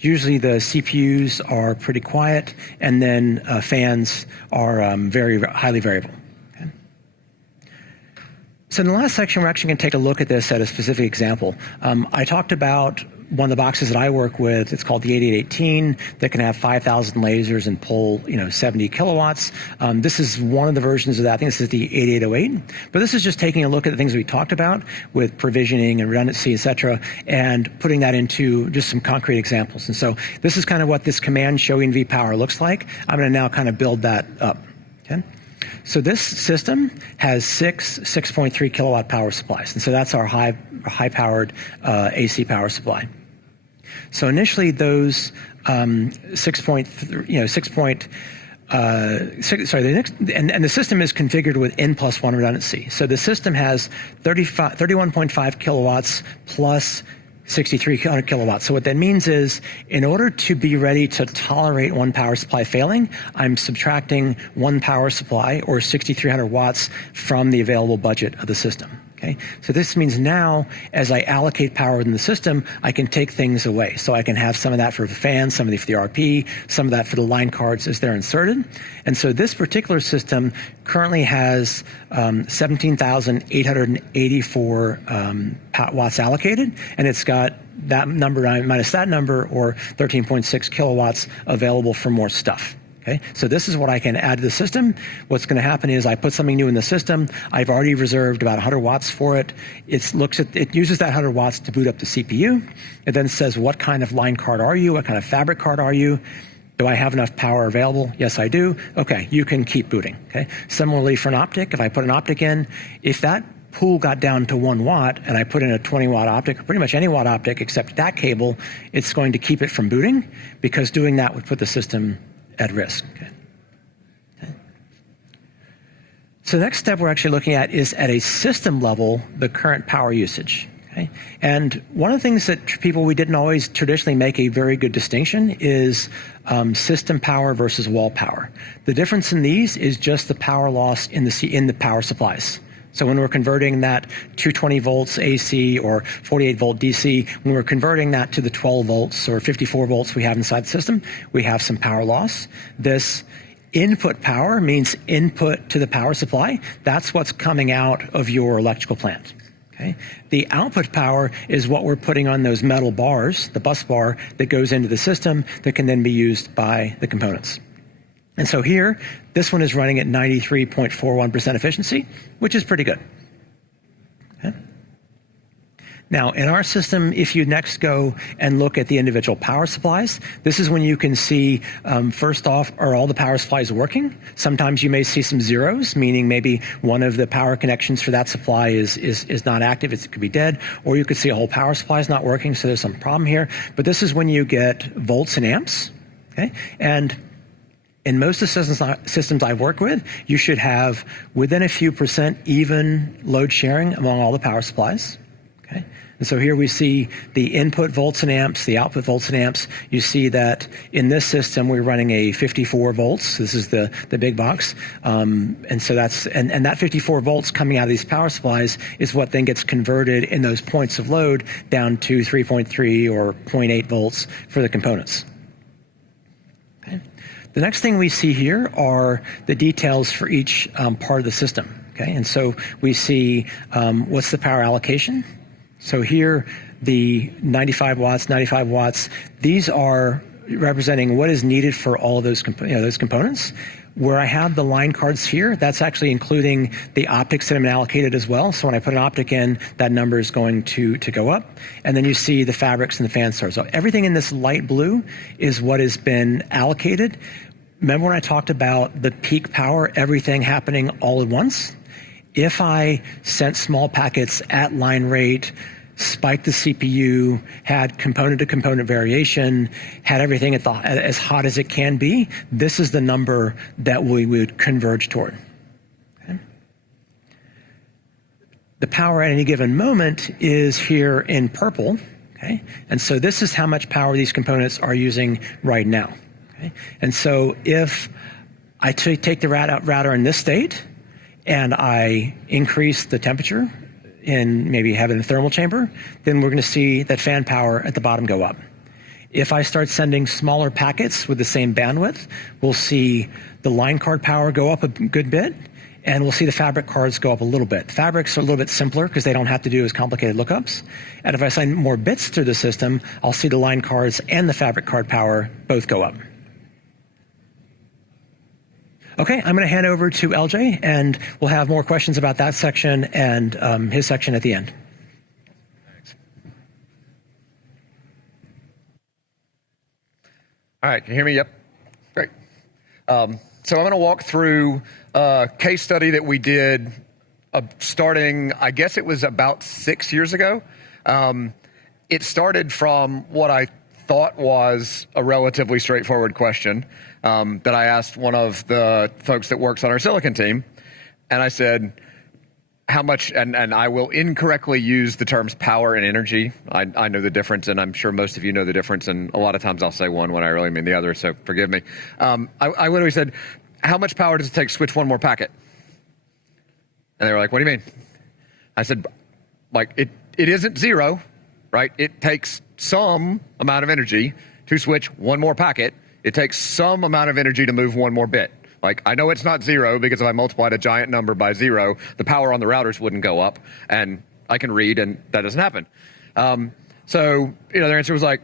Usually the CPUs are pretty quiet, and then fans are very highly variable. Okay. So in the last section, we're actually going to take a look at this at a specific example. I talked about one of the boxes that I work with. It's called the 8818 that can have 5,000 lasers and pull 70 kilowatts. This is one of the versions of that. I think this is the 8808. But this is just taking a look at the things we talked about with provisioning and redundancy, et cetera, and putting that into just some concrete examples. And so this is kind of what this command show ENV power looks like. I'm going to now kind of build that up. Okay. So this system has 6.3 kilowatt power supplies. And so that's our high-powered AC power supply. So initially, those and the system is configured with N+1 redundancy. So the system has 31.5 kilowatts plus 6,300 kilowatts. So what that means is, in order to be ready to tolerate one power supply failing, I'm subtracting one power supply, or 6,300 watts, from the available budget of the system. Okay? So this means now, as I allocate power within the system, I can take things away. So I can have some of that for the fans, some of it for the RP, some of that for the line cards as they're inserted. And so this particular system currently has 17,884 watts allocated, and it's got that number minus that number, or 13.6 kilowatts, available for more stuff. Okay, so this is what I can add to the system. What's going to happen is I put something new in the system. I've already reserved about 100 watts for it. It uses that 100 watts to boot up the CPU. It then says, what kind of line card are you? What kind of fabric card are you? Do I have enough power available? Yes, I do. Okay, you can keep booting. Okay. Similarly for an optic, if I put an optic in, if that pool got down to 1 watt and I put in a 20 watt optic, or pretty much any watt optic except that cable, it's going to keep it from booting, because doing that would put the system at risk. Okay. So the next step we're actually looking at is, at a system level, the current power usage. Okay. And one of the things that we didn't always traditionally make a very good distinction is system power versus wall power. The difference in these is just the power loss in the power supplies. So when we're converting that 220 volts AC or 48 volt DC, when we're converting that to the 12 volts or 54 volts we have inside the system, we have some power loss. This input power means input to the power supply. That's what's coming out of your electrical plant. Okay? The output power is what we're putting on those metal bars, the bus bar that goes into the system that can then be used by the components. And so here, this one is running at 93.41% efficiency, which is pretty good. Okay. Now, in our system, if you next go and look at the individual power supplies, this is when you can see, first off, are all the power supplies working? Sometimes you may see some zeros, meaning maybe one of the power connections for that supply is not active, it could be dead, or you could see a whole power supply is not working, so there's some problem here. But this is when you get volts and amps, okay? And in most of the systems I've worked with, you should have within a few percent even load sharing among all the power supplies. Okay. And so here we see the input volts and amps, the output volts and amps. You see that in this system, we're running a 54 volts. This is the big box. And so that's, and that 54 volts coming out of these power supplies is what then gets converted in those points of load down to 3.3 or 0.8 volts for the components. Okay. The next thing we see here are the details for each part of the system. Okay. And so we see what's the power allocation. So here, the 95 watts, these are representing what is needed for all of those, those components. Where I have the line cards here, that's actually including the optics that have been allocated as well. So when I put an optic in, that number is going to go up. And then you see the fabrics and the fan stars. So everything in this light blue is what has been allocated. Remember when I talked about the peak power, everything happening all at once? If I sent small packets at line rate, spiked the CPU, had component-to-component variation, had everything as hot as it can be, this is the number that we would converge toward. Okay. The power at any given moment is here in purple. Okay. And so this is how much power these components are using right now. Okay. And so if I take the router in this state, and I increase the temperature in maybe having a thermal chamber, then we're going to see that fan power at the bottom go up. If I start sending smaller packets with the same bandwidth, we'll see the line card power go up a good bit, and we'll see the fabric cards go up a little bit. Fabrics are a little bit simpler because they don't have to do as complicated lookups. And if I send more bits through the system, I'll see the line cards and the fabric card power both go up. Okay, I'm going to hand over to LJ, and we'll have more questions about that section and his section at the end. Thanks. All right, can you hear me? Yep. Great. So I'm going to walk through a case study that we did starting, I guess it was about 6 years ago. It started from what I thought was a relatively straightforward question that I asked one of the folks that works on our silicon team. And I said, how much, and I will incorrectly use the terms power and energy. I know the difference, and I'm sure most of you know the difference, and a lot of times I'll say one when I really mean the other, so forgive me. I literally said, how much power does it take to switch one more packet? And they were like, what do you mean? I said, like, it isn't zero, right? It takes some amount of energy to switch one more packet. It takes some amount of energy to move one more bit. Like, I know it's not zero because if I multiplied a giant number by zero, the power on the routers wouldn't go up, and I can read, and that doesn't happen. So, their answer was like,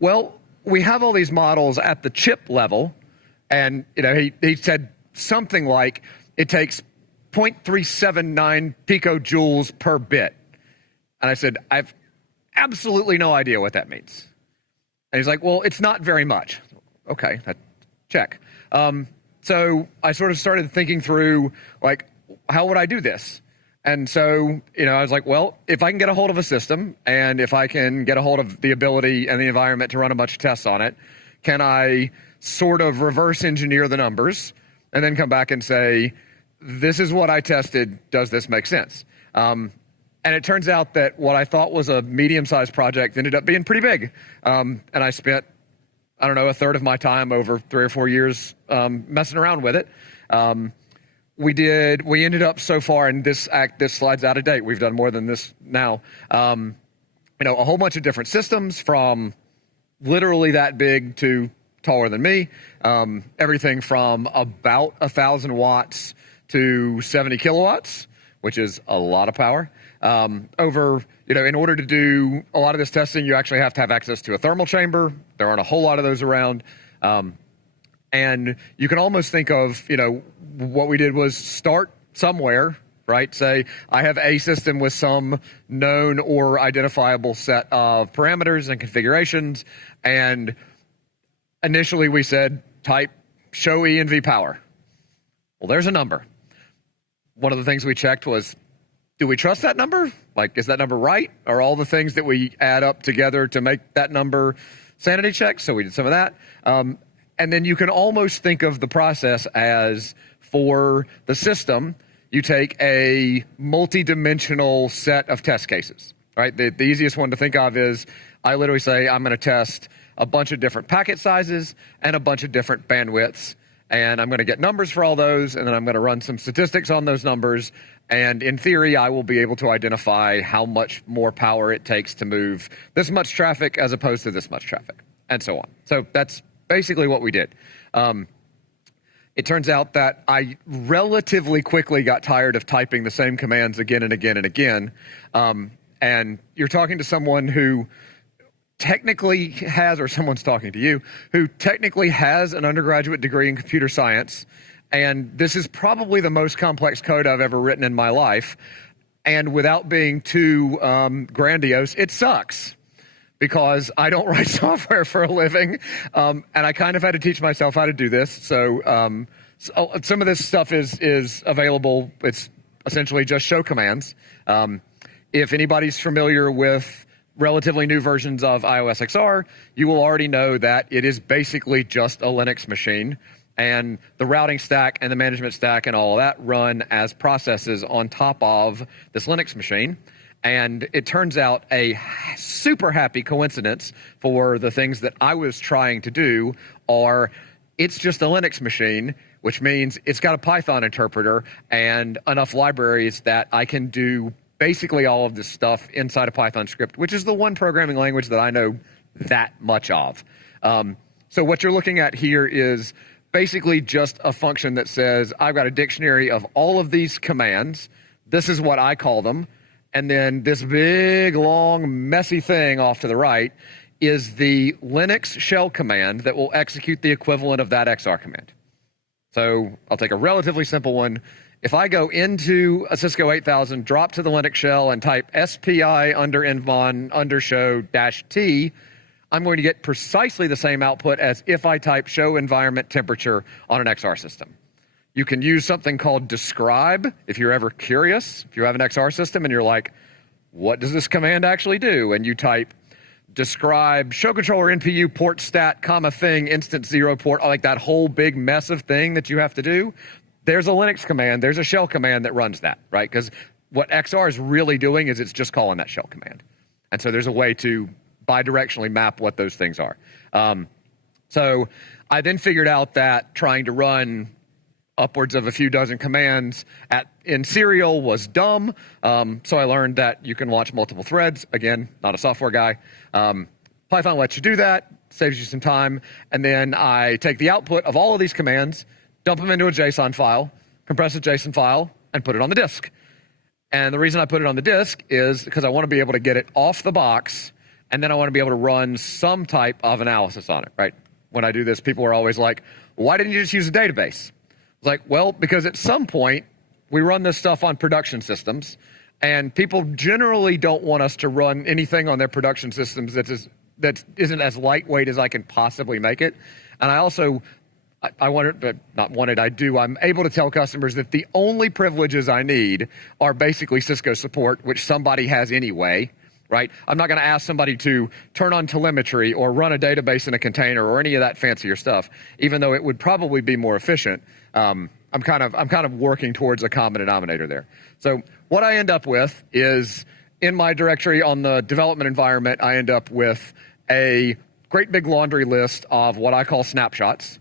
well, we have all these models at the chip level, and, he said something like, it takes 0.379 picojoules per bit. And I said, I've absolutely no idea what that means. And he's like, well, it's not very much. Okay, check. So I sort of started thinking through, like, how would I do this? And so, I was like, well, if I can get a hold of a system, and if I can get a hold of the ability and the environment to run a bunch of tests on it, can I sort of reverse engineer the numbers and then come back and say, this is what I tested, does this make sense? And it turns out that what I thought was a medium-sized project ended up being pretty big. And I spent, I don't know, a third of my time over 3 or 4 years messing around with it. We ended up so far, and this slide's out of date. We've done more than this now. A whole bunch of different systems from literally that big to taller than me. Everything from about 1,000 watts to 70 kilowatts, which is a lot of power. In order to do a lot of this testing, you actually have to have access to a thermal chamber. There aren't a whole lot of those around. And you can almost think of, what we did was start somewhere, right? Say, I have a system with some known or identifiable set of parameters and configurations. And initially we said, type show E and V power. Well, there's a number. One of the things we checked was, do we trust that number? Like, is that number right? Are all the things that we add up together to make that number sanity check? So we did some of that. And then you can almost think of the process as, for the system, you take a multi-dimensional set of test cases, right? The easiest one to think of is, I literally say, I'm going to test a bunch of different packet sizes and a bunch of different bandwidths. And I'm going to get numbers for all those, and then I'm going to run some statistics on those numbers. And in theory, I will be able to identify how much more power it takes to move this much traffic as opposed to this much traffic, and so on. So that's basically what we did. It turns out that I relatively quickly got tired of typing the same commands again and again and again. And you're talking to someone who technically has, or someone's talking to you, who technically has an undergraduate degree in computer science, and this is probably the most complex code I've ever written in my life. And without being too grandiose, it sucks, because I don't write software for a living, and I kind of had to teach myself how to do this. So some of this stuff is available. It's essentially just show commands. If anybody's familiar with relatively new versions of iOS XR, you will already know that it is basically just a Linux machine, and the routing stack and the management stack and all of that run as processes on top of this Linux machine. And it turns out a super happy coincidence for the things that I was trying to do are, it's just a Linux machine, which means it's got a Python interpreter and enough libraries that I can do basically all of this stuff inside a Python script, which is the one programming language that I know that much of. So what you're looking at here is basically just a function that says, I've got a dictionary of all of these commands. This is what I call them. And then this big, long, messy thing off to the right is the Linux shell command that will execute the equivalent of that XR command. So I'll take a relatively simple one. If I go into a Cisco 8000, drop to the Linux shell, and type SPI under nvon undershow -t, I'm going to get precisely the same output as if I type show environment temperature on an XR system. You can use something called describe if you're ever curious. If you have an XR system and you're like, what does this command actually do? And you type describe show controller NPU port stat comma thing instance 0 port, like that whole big mess of thing that you have to do. There's a Linux command, there's a shell command that runs that, right? Because what XR is really doing is it's just calling that shell command. And so there's a way to bidirectionally map what those things are. So I then figured out that trying to run upwards of a few dozen commands in serial was dumb. So I learned that you can launch multiple threads. Again, not a software guy. Python lets you do that, saves you some time. And then I take the output of all of these commands, dump them into a JSON file, compress a JSON file, and put it on the disk. And the reason I put it on the disk is because I want to be able to get it off the box, and then I want to be able to run some type of analysis on it, right? When I do this, people are always like, why didn't you just use a database? It's like, well, because at some point, we run this stuff on production systems, and people generally don't want us to run anything on their production systems that isn't as lightweight as I can possibly make it. And I also, I'm able to tell customers that the only privileges I need are basically Cisco support, which somebody has anyway, right? I'm not going to ask somebody to turn on telemetry or run a database in a container or any of that fancier stuff, even though it would probably be more efficient. I'm kind of working towards a common denominator there. So what I end up with is, in my directory on the development environment, I end up with a great big laundry list of what I call snapshots.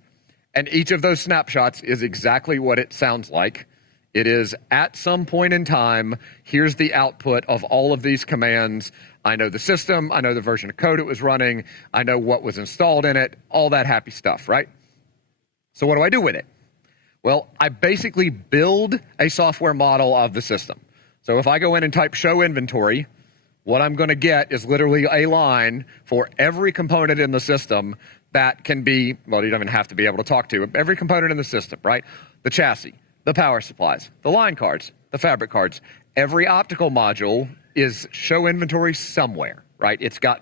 And each of those snapshots is exactly what it sounds like. It is, at some point in time, here's the output of all of these commands. I know the system, I know the version of code it was running, I know what was installed in it, all that happy stuff, right? So what do I do with it? Well, I basically build a software model of the system. So if I go in and type show inventory, what I'm going to get is literally a line for every component in the system that can be, well, you don't even have to be able to talk to every component in the system, right? The chassis, the power supplies, the line cards, the fabric cards. Every optical module is show inventory somewhere, right? It's got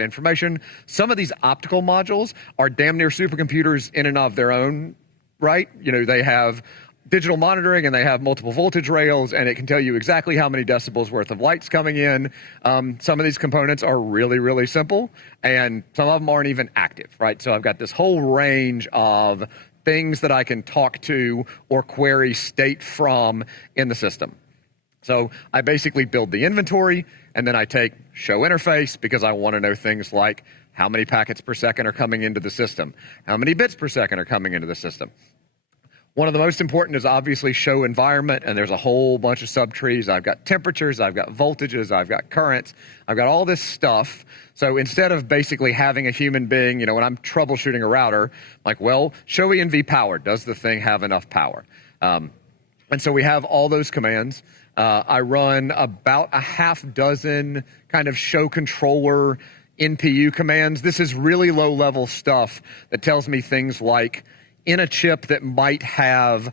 information. Some of these optical modules are damn near supercomputers in and of their own, right? You know, they have digital monitoring and they have multiple voltage rails, and it can tell you exactly how many decibels worth of light's coming in. Some of these components are really, really simple, and some of them aren't even active, right? So I've got this whole range of things that I can talk to or query state from in the system. So I basically build the inventory, and then I take show interface because I want to know things like how many packets per second are coming into the system, how many bits per second are coming into the system. One of the most important is obviously show environment, and there's a whole bunch of subtrees. I've got temperatures, I've got voltages, I've got currents, I've got all this stuff. So instead of basically having a human being, you know, when I'm troubleshooting a router, like, well, show ENV power. Does the thing have enough power? And so we have all those commands. I run about a half dozen kind of show controller NPU commands. This is really low-level stuff that tells me things like, in a chip that might have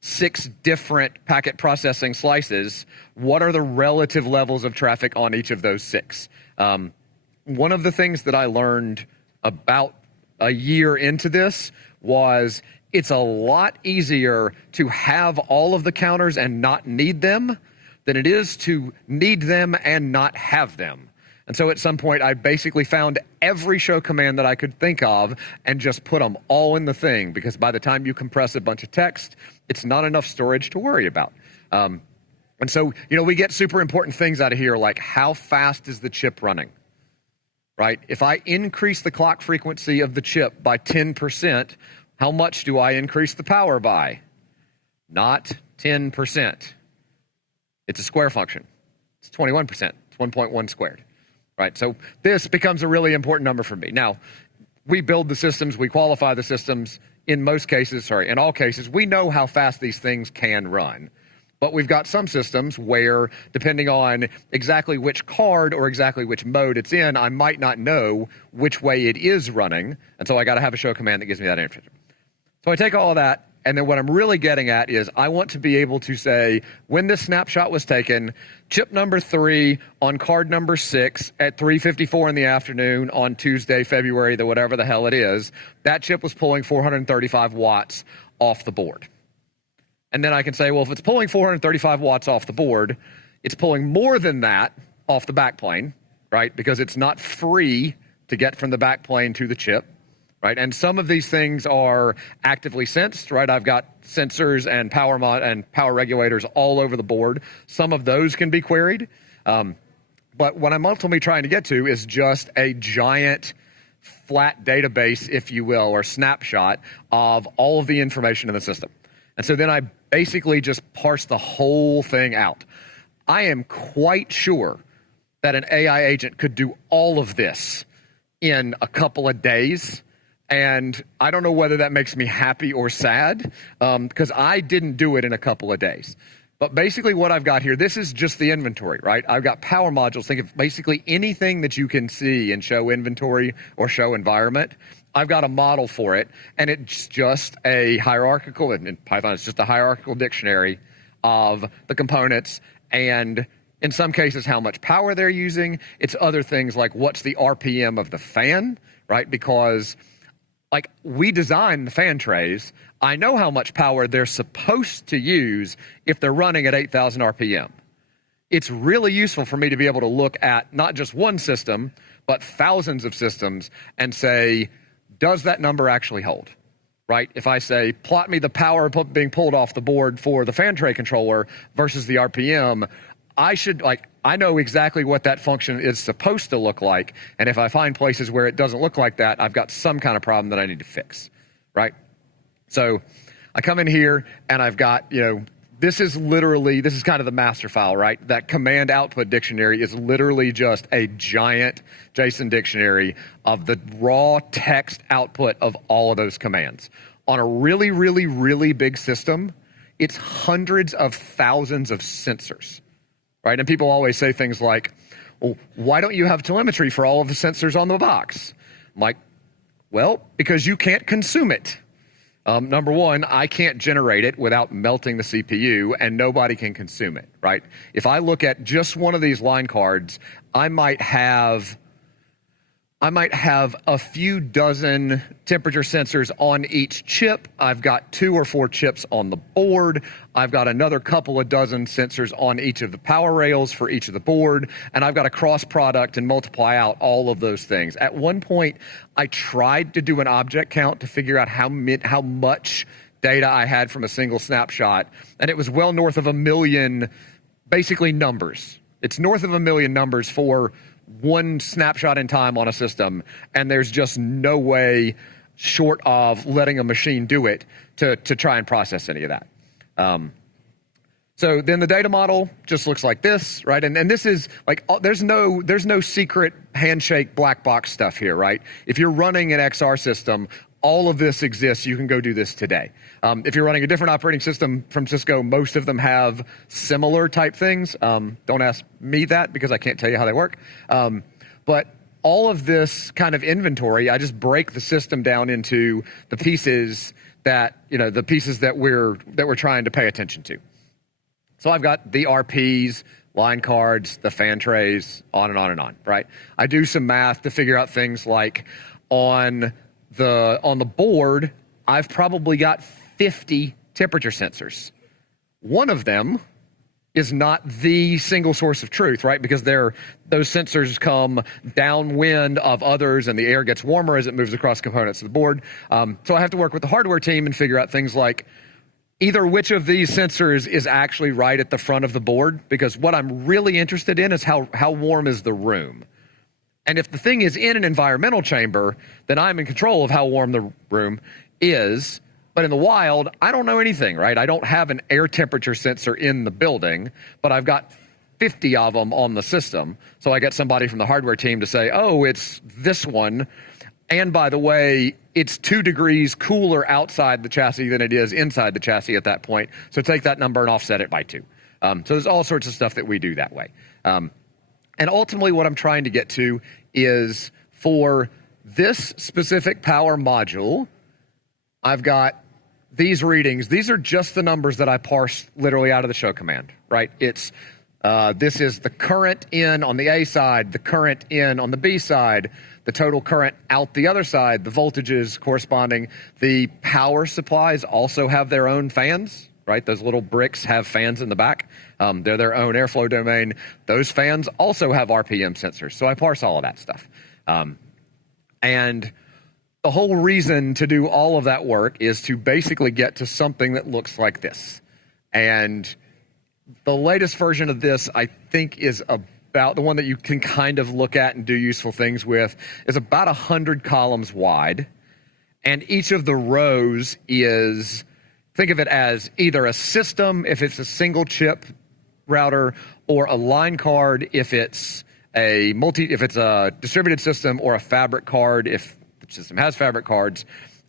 6 different packet processing slices, what are the relative levels of traffic on each of those 6? One of the things that I learned about a year into this was it's a lot easier to have all of the counters and not need them than it is to need them and not have them. And so at some point, I basically found every show command that I could think of and just put them all in the thing, because by the time you compress a bunch of text, it's not enough storage to worry about. And so, you know, we get super important things out of here, like how fast is the chip running, right? If I increase the clock frequency of the chip by 10%, how much do I increase the power by? Not 10%. It's a square function. It's 21%. It's 1.1 squared. Right, so this becomes a really important number for me. Now, we build the systems, we qualify the systems. In all cases, we know how fast these things can run. But we've got some systems where, depending on exactly which card or exactly which mode it's in, I might not know which way it is running. And so I got to have a show command that gives me that information. So I take all of that, and then what I'm really getting at is I want to be able to say, when this snapshot was taken, chip number 3 on card number 6 at 3:54 in the afternoon on Tuesday, February, whatever the hell it is, that chip was pulling 435 watts off the board. And then I can say, well, if it's pulling 435 watts off the board, it's pulling more than that off the backplane, right? Because it's not free to get from the backplane to the chip. Right, and some of these things are actively sensed, right? I've got sensors and power regulators all over the board. Some of those can be queried. But what I'm ultimately trying to get to is just a giant flat database, if you will, or snapshot of all of the information in the system. And so then I basically just parse the whole thing out. I am quite sure that an AI agent could do all of this in a couple of days. And I don't know whether that makes me happy or sad, because I didn't do it in a couple of days. But basically what I've got here, this is just the inventory, right? I've got power modules. Think of basically anything that you can see in show inventory or show environment. I've got a model for it, and it's just a hierarchical, in Python, it's just a hierarchical dictionary of the components, and in some cases, how much power they're using. It's other things like what's the RPM of the fan, right? Because like we design the fan trays, I know how much power they're supposed to use if they're running at 8,000 RPM. It's really useful for me to be able to look at not just one system, but thousands of systems and say, does that number actually hold, right? If I say, plot me the power being pulled off the board for the fan tray controller versus the RPM, I know exactly what that function is supposed to look like, and if I find places where it doesn't look like that, I've got some kind of problem that I need to fix, right? So I come in here, and I've got, this is kind of the master file, right? That command output dictionary is literally just a giant JSON dictionary of the raw text output of all of those commands. On a really, really, really big system, it's hundreds of thousands of sensors. Right, and people always say things like, well, why don't you have telemetry for all of the sensors on the box? I'm like, Well, because you can't consume it. Number one, I can't generate it without melting the CPU, and nobody can consume it, right? If I look at just one of these line cards, I might have a few dozen temperature sensors on each chip. I've got 2 or 4 chips on the board. I've got another couple of dozen sensors on each of the power rails for each of the board. And I've got to cross product and multiply out all of those things. At one point, I tried to do an object count to figure out how much data I had from a single snapshot. And it was well north of 1 million, basically numbers. It's north of 1 million numbers for one snapshot in time on a system, and there's just no way short of letting a machine do it to try and process any of that. So then the data model just looks like this, right? And this is like, there's no secret handshake black box stuff here, right? If you're running an XR system, all of this exists. You can go do this today. If you're running a different operating system from Cisco, most of them have similar type things. Don't ask me that because I can't tell you how they work. But all of this kind of inventory, I just break the system down into the pieces that we're trying to pay attention to. So I've got the RPs, line cards, the fan trays, on and on and on, right? I do some math to figure out things like on the board, I've probably got 50 temperature sensors. One of them is not the single source of truth, right? Because those sensors come downwind of others and the air gets warmer as it moves across components of the board. So I have to work with the hardware team and figure out things like either which of these sensors is actually right at the front of the board, because what I'm really interested in is how warm is the room. And if the thing is in an environmental chamber, then I'm in control of how warm the room is. But in the wild, I don't know anything, right? I don't have an air temperature sensor in the building, but I've got 50 of them on the system. So I get somebody from the hardware team to say, oh, it's this one. And by the way, it's 2 degrees cooler outside the chassis than it is inside the chassis at that point. So take that number and offset it by 2. So there's all sorts of stuff that we do that way. And ultimately what I'm trying to get to is for this specific power module, I've got these readings. These are just the numbers that I parse literally out of the show command, right? This is the current in on the A side, the current in on the B side, the total current out the other side, the voltages corresponding. The power supplies also have their own fans, right? Those little bricks have fans in the back. They're their own airflow domain. Those fans also have RPM sensors. So I parse all of that stuff. And the whole reason to do all of that work is to basically get to something that looks like this. And the latest version of this, I think, is about the one that you can kind of look at and do useful things with, is about 100 columns wide. And each of the rows is, think of it as either a system if it's a single chip router, or a line card if it's a distributed system, or a fabric card if the system has fabric cards.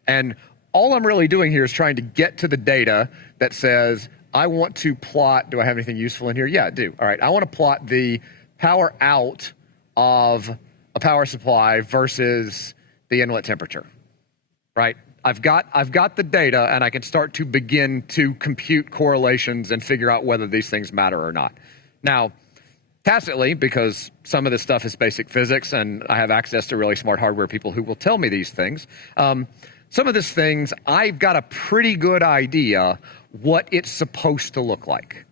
And all I'm really doing here is trying to get to the data that says, I want to plot, do I have anything useful in here? Yeah, I do. All right, I want to plot the power out of a power supply versus the inlet temperature, right? I've got the data, and I can start to begin to compute correlations and figure out whether these things matter or not. Now, tacitly, because some of this stuff is basic physics, and I have access to really smart hardware people who will tell me these things, some of these things, I've got a pretty good idea what it's supposed to look like,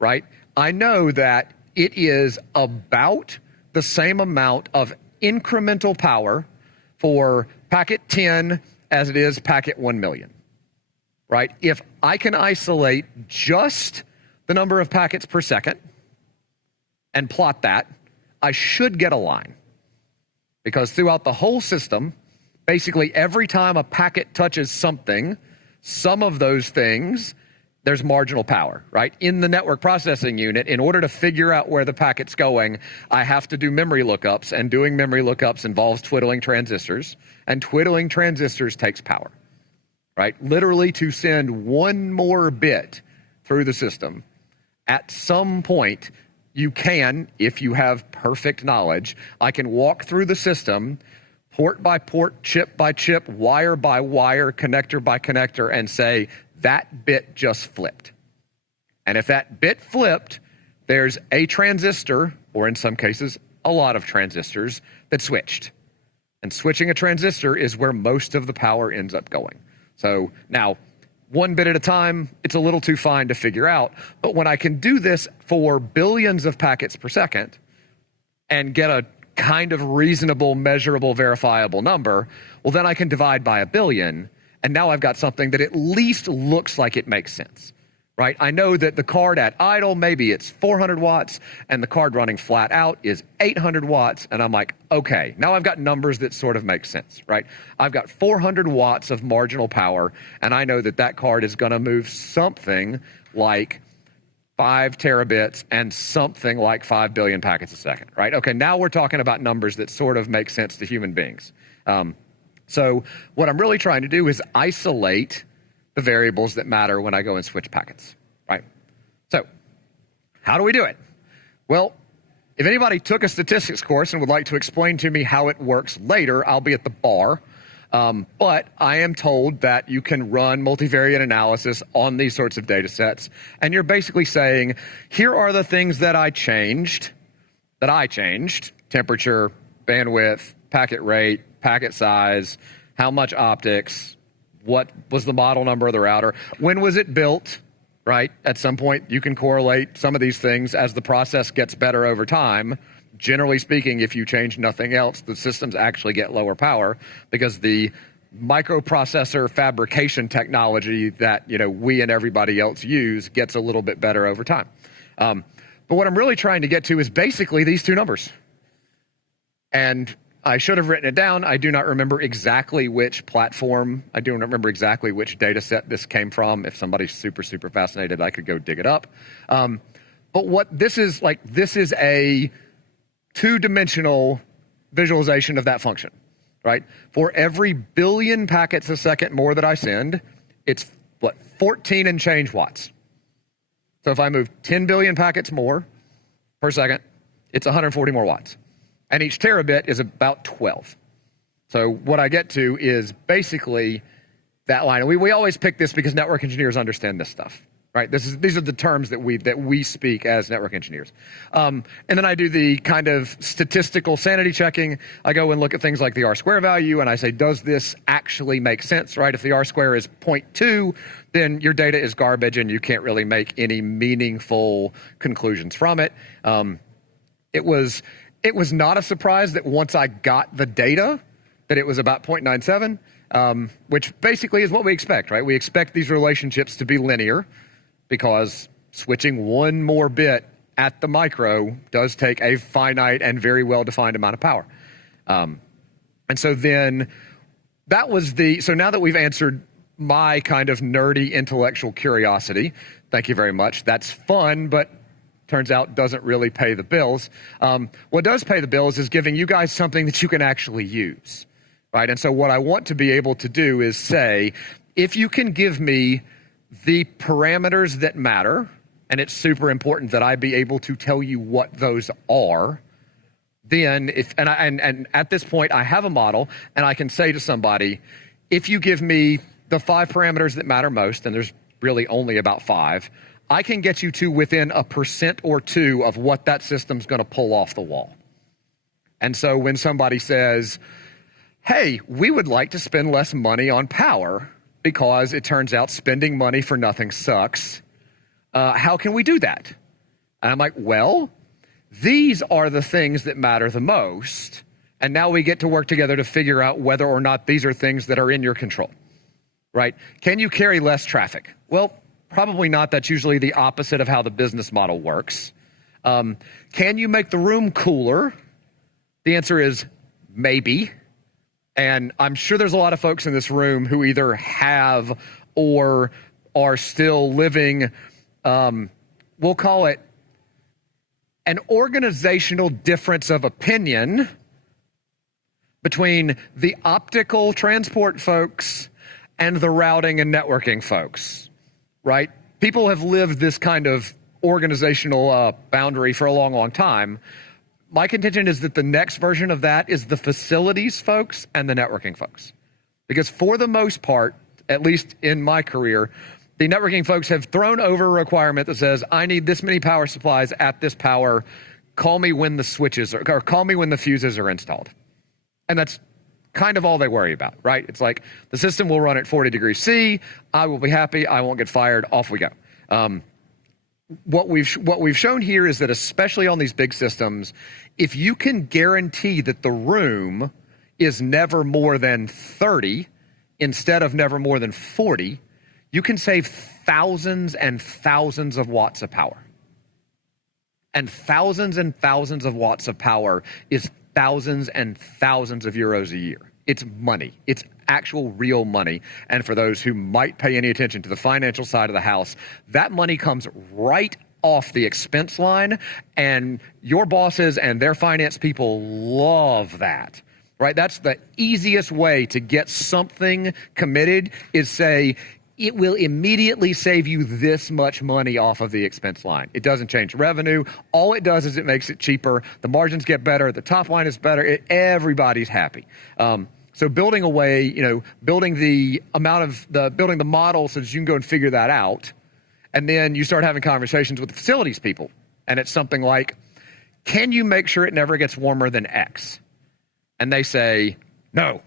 right? I know that it is about the same amount of incremental power for packet 10 as it is packet 1 million, right? If I can isolate just the number of packets per second and plot that, I should get a line. Because throughout the whole system, basically every time a packet touches something, some of those things, there's marginal power, right? In the network processing unit, in order to figure out where the packet's going, I have to do memory lookups, and doing memory lookups involves twiddling transistors, and twiddling transistors takes power, right? Literally, to send one more bit through the system, at some point, you can, if you have perfect knowledge, I can walk through the system, port by port, chip by chip, wire by wire, connector by connector, and say, that bit just flipped. And if that bit flipped, there's a transistor, or in some cases, a lot of transistors, that switched. And switching a transistor is where most of the power ends up going. So now, one bit at a time, it's a little too fine to figure out. But when I can do this for billions of packets per second and get a kind of reasonable, measurable, verifiable number, well, then I can divide by 1 billion, and now I've got something that at least looks like it makes sense, right? I know that the card at idle, maybe it's 400 watts, and the card running flat out is 800 watts, and I'm like, okay, now I've got numbers that sort of make sense, right? I've got 400 watts of marginal power, and I know that that card is going to move something like 5 terabits and something like 5 billion packets a second, right? Okay, now we're talking about numbers that sort of make sense to human beings. So what I'm really trying to do is isolate the variables that matter when I go and switch packets, right? So how do we do it? Well, if anybody took a statistics course and would like to explain to me how it works later, I'll be at the bar. But I am told that you can run multivariate analysis on these sorts of data sets, and you're basically saying, here are the things that I changed, temperature, bandwidth, packet rate, packet size, how much optics, what was the model number of the router, when was it built, right? At some point, you can correlate some of these things as the process gets better over time. Generally speaking, if you change nothing else, the systems actually get lower power because the microprocessor fabrication technology that we and everybody else use gets a little bit better over time. But what I'm really trying to get to is basically these two numbers. And I should have written it down. I do not remember exactly which platform. I don't remember exactly which data set this came from. If somebody's super, super fascinated, I could go dig it up. But what this is a two-dimensional visualization of that function, right? For every billion packets a second more that I send, it's 14 and change watts. So if I move 10 billion packets more per second, it's 140 more watts. And each terabit is about 12. So what I get to is basically that line. And we always pick this because network engineers understand this stuff. Right. These are the terms that we speak as network engineers. And then I do the kind of statistical sanity checking. I go and look at things like the R-square value, and I say, does this actually make sense? Right. If the R-square is 0.2, then your data is garbage, and you can't really make any meaningful conclusions from it. It was not a surprise that once I got the data, that it was about 0.97, which basically is what we expect. Right. We expect these relationships to be linear, because switching one more bit at the micro does take a finite and very well-defined amount of power. And so then so now that we've answered my kind of nerdy intellectual curiosity, thank you very much. That's fun, but turns out doesn't really pay the bills. What does pay the bills is giving you guys something that you can actually use, right? And so what I want to be able to do is say, if you can give me the parameters that matter, and it's super important that I be able to tell you what those are, then and at this point I have a model, and I can say to somebody, if you give me the 5 parameters that matter most, and there's really only about 5, I can get you to within 1% or 2 of what that system's going to pull off the wall. And so when somebody says, hey, we would like to spend less money on power, because it turns out spending money for nothing sucks. How can we do that? And I'm like, well, these are the things that matter the most. And now we get to work together to figure out whether or not these are things that are in your control, right? Can you carry less traffic? Well, probably not. That's usually the opposite of how the business model works. Can you make the room cooler? The answer is maybe. And I'm sure there's a lot of folks in this room who either have or are still living, we'll call it an organizational difference of opinion between the optical transport folks and the routing and networking folks, right? People have lived this kind of organizational boundary for a long, long time. My contention is that the next version of that is the facilities folks and the networking folks. Because for the most part, at least in my career, the networking folks have thrown over a requirement that says, I need this many power supplies at this power. Call me when the switches or call me when the fuses are installed. And that's kind of all they worry about, right? It's like the system will run at 40 degrees C. I will be happy. I won't get fired. Off we go. What we've shown here is that especially on these big systems, if you can guarantee that the room is never more than 30 instead of never more than 40, you can save thousands and thousands of watts of power. And thousands of watts of power is thousands and thousands of euros a year. It's money. It's actual real money. And for those who might pay any attention to the financial side of the house, that money comes right off the expense line, and your bosses and their finance people love that, right? That's the easiest way to get something committed is say, it will immediately save you this much money off of the expense line. It doesn't change revenue. All it does is it makes it cheaper. The margins get better. The top line is better. Everybody's happy. So building a way, building the model so that you can go and figure that out. And then you start having conversations with the facilities people. And it's something like, can you make sure it never gets warmer than X? And they say, no.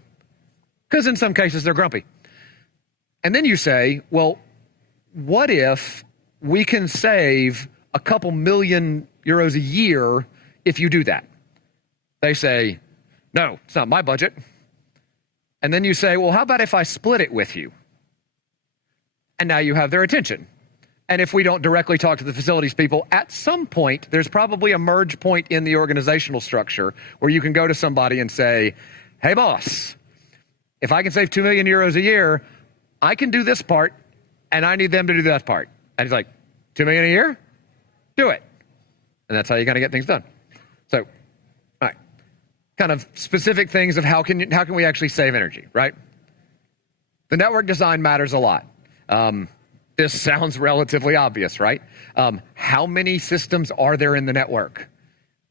Because in some cases they're grumpy. And then you say, well, what if we can save a couple million euros a year if you do that? They say, no, it's not my budget. And then you say, well, how about if I split it with you? And now you have their attention. And if we don't directly talk to the facilities people, at some point, there's probably a merge point in the organizational structure where you can go to somebody and say, hey, boss, if I can save 2 million euros a year, I can do this part, and I need them to do that part. And he's like, 2 million a year? Do it. And that's how you got to get things done. So, all right, kind of specific things of how can we actually save energy, right? The network design matters a lot. This sounds relatively obvious, right? How many systems are there in the network?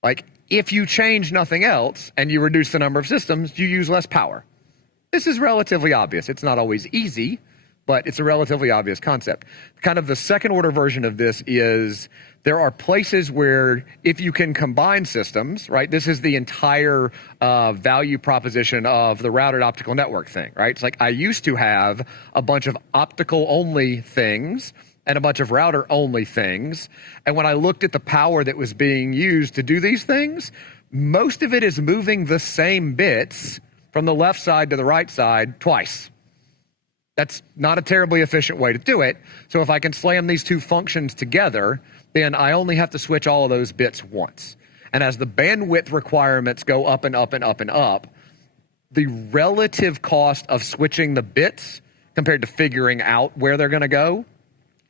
Like, if you change nothing else and you reduce the number of systems, you use less power. This is relatively obvious. It's not always easy, but it's a relatively obvious concept. Kind of the second order version of this is there are places where if you can combine systems, right? This is the entire value proposition of the routed optical network thing, right? It's like I used to have a bunch of optical only things and a bunch of router only things. And when I looked at the power that was being used to do these things, most of it is moving the same bits from the left side to the right side twice. That's not a terribly efficient way to do it. So if I can slam these two functions together, then I only have to switch all of those bits once. And as the bandwidth requirements go up and up and up and up, the relative cost of switching the bits compared to figuring out where they're going to go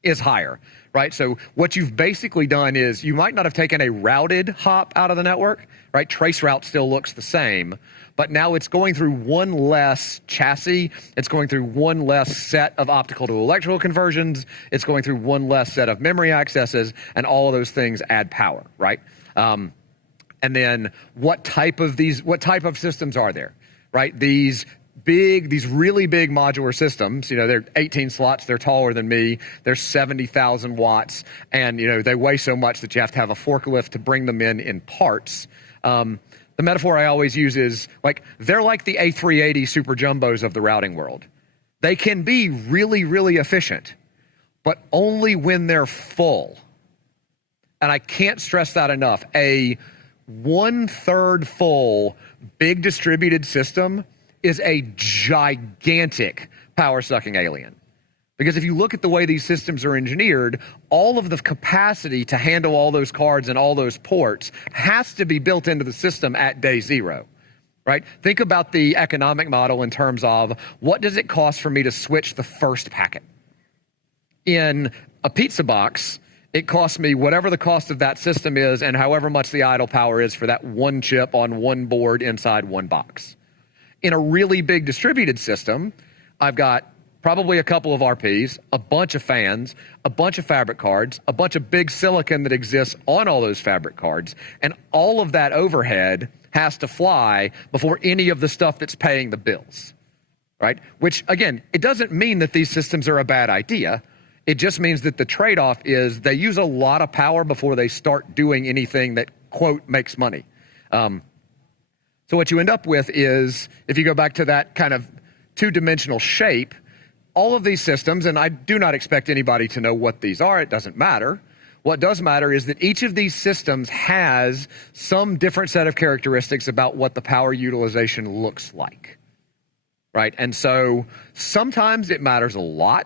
is higher, right? So what you've basically done is you might not have taken a routed hop out of the network, right? Trace route still looks the same, but now it's going through one less chassis. It's going through one less set of optical to electrical conversions. It's going through one less set of memory accesses, and all of those things add power, right? And then what type of systems are there, right? These really big modular systems, they're 18 slots, they're taller than me, they're 70,000 watts, and, they weigh so much that you have to have a forklift to bring them in parts. The metaphor I always use is, they're like the A380 super jumbos of the routing world. They can be really, really efficient, but only when they're full. And I can't stress that enough. A 1/3 full, big distributed system is a gigantic power-sucking alien. Because if you look at the way these systems are engineered, all of the capacity to handle all those cards and all those ports has to be built into the system at day zero, right? Think about the economic model in terms of what does it cost for me to switch the first packet? In a pizza box, it costs me whatever the cost of that system is and however much the idle power is for that one chip on one board inside one box. In a really big distributed system, I've got probably a couple of RPs, a bunch of fans, a bunch of fabric cards, a bunch of big silicon that exists on all those fabric cards, and all of that overhead has to fly before any of the stuff that's paying the bills, right? Which, again, it doesn't mean that these systems are a bad idea. It just means that the trade-off is they use a lot of power before they start doing anything that, quote, makes money. So what you end up with is, if you go back to that kind of two-dimensional shape, all of these systems, and I do not expect anybody to know what these are, it doesn't matter. What does matter is that each of these systems has some different set of characteristics about what the power utilization looks like, right? And so sometimes it matters a lot.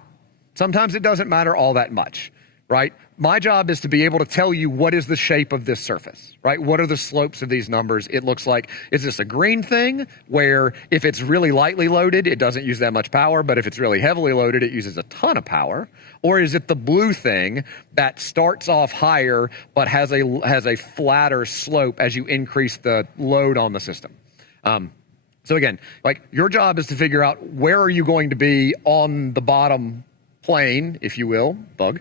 Sometimes it doesn't matter all that much, right? My job is to be able to tell you what is the shape of this surface, right? What are the slopes of these numbers? It looks like, is this a green thing where if it's really lightly loaded, it doesn't use that much power, but if it's really heavily loaded, it uses a ton of power? Or is it the blue thing that starts off higher but has a flatter slope as you increase the load on the system? So again, like your job is to figure out where are you going to be on the bottom plane, if you will, bug.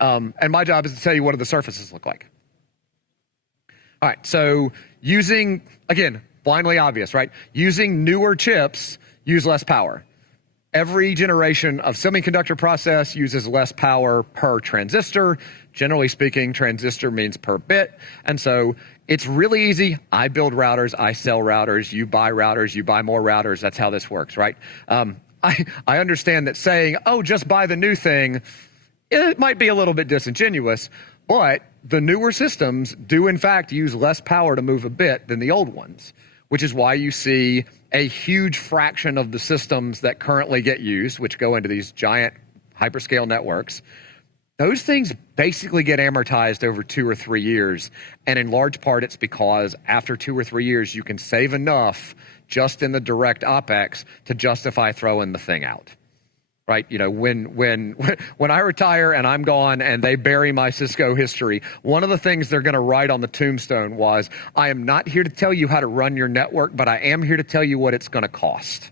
And my job is to tell you what do the surfaces look like. All right, so using, again, blindly obvious, right? Using newer chips use less power. Every generation of semiconductor process uses less power per transistor. Generally speaking, transistor means per bit. And so it's really easy. I build routers, I sell routers, you buy more routers. That's how this works, right? I understand that saying, oh, just buy the new thing, it might be a little bit disingenuous, but the newer systems do in fact use less power to move a bit than the old ones, which is why you see a huge fraction of the systems that currently get used, which go into these giant hyperscale networks. Those things basically get amortized over 2 or 3 years, and in large part it's because after 2 or 3 years you can save enough just in the direct OpEx to justify throwing the thing out. Right, you know, when I retire and I'm gone and they bury my Cisco history, one of the things they're going to write on the tombstone was, I am not here to tell you how to run your network, but I am here to tell you what it's going to cost.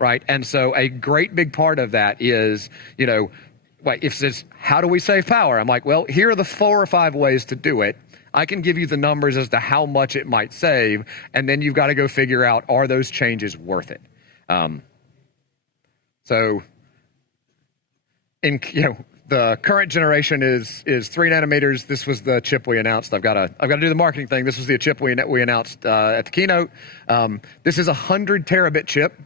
Right, and so a great big part of that is, you know, if it says, how do we save power? I'm like, well, here are the 4 or 5 ways to do it. I can give you the numbers as to how much it might save, and then you've got to go figure out, are those changes worth it? So, the current generation is 3 nanometers. This was the chip we announced. I've got to do the marketing thing. This was the chip we announced at the keynote. This is a 100 terabit chip.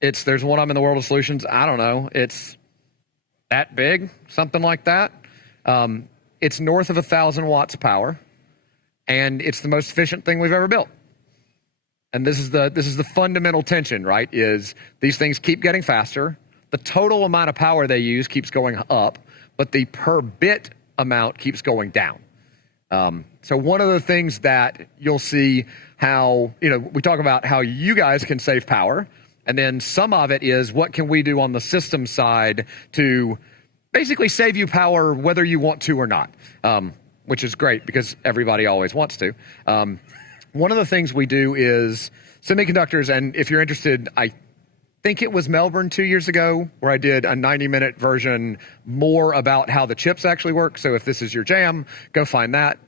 There's one of them in the world of solutions. I don't know. It's that big, something like that. It's north of 1,000 watts of power, and it's the most efficient thing we've ever built. And this is the fundamental tension, right? Is these things keep getting faster. The total amount of power they use keeps going up, but the per bit amount keeps going down. So one of the things that you'll see how, we talk about how you guys can save power, and then some of it is what can we do on the system side to basically save you power whether you want to or not, which is great because everybody always wants to. One of the things we do is semiconductors, and if you're interested, I think it was Melbourne 2 years ago where I did a 90-minute version more about how the chips actually work. So if this is your jam, go find that.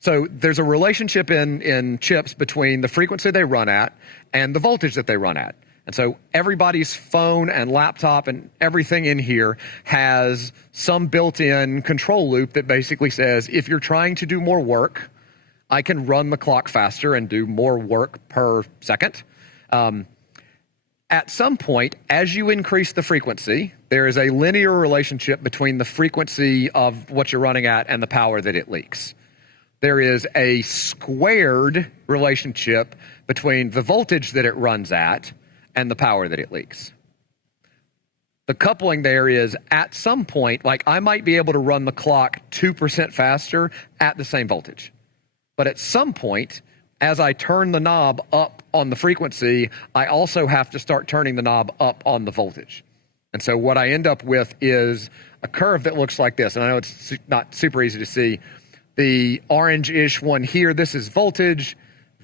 So there's a relationship in chips between the frequency they run at and the voltage that they run at. And so everybody's phone and laptop and everything in here has some built-in control loop that basically says, if you're trying to do more work, I can run the clock faster and do more work per second. At some point, as you increase the frequency, there is a linear relationship between the frequency of what you're running at and the power that it leaks. There is a squared relationship between the voltage that it runs at and the power that it leaks. The coupling there is at some point, like I might be able to run the clock 2% faster at the same voltage. But at some point, as I turn the knob up on the frequency, I also have to start turning the knob up on the voltage. And so what I end up with is a curve that looks like this. And I know it's not super easy to see. The orange-ish one here, this is voltage,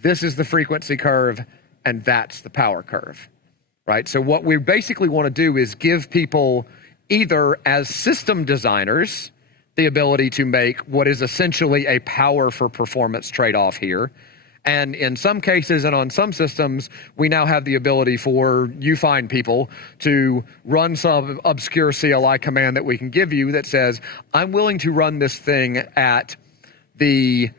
this is the frequency curve, and that's the power curve. right? So what we basically want to do is give people, either as system designers, the ability to make what is essentially a power for performance trade-off here. And in some cases and on some systems, we now have the ability for you fine people to run some obscure CLI command that we can give you that says, I'm willing to run this thing at the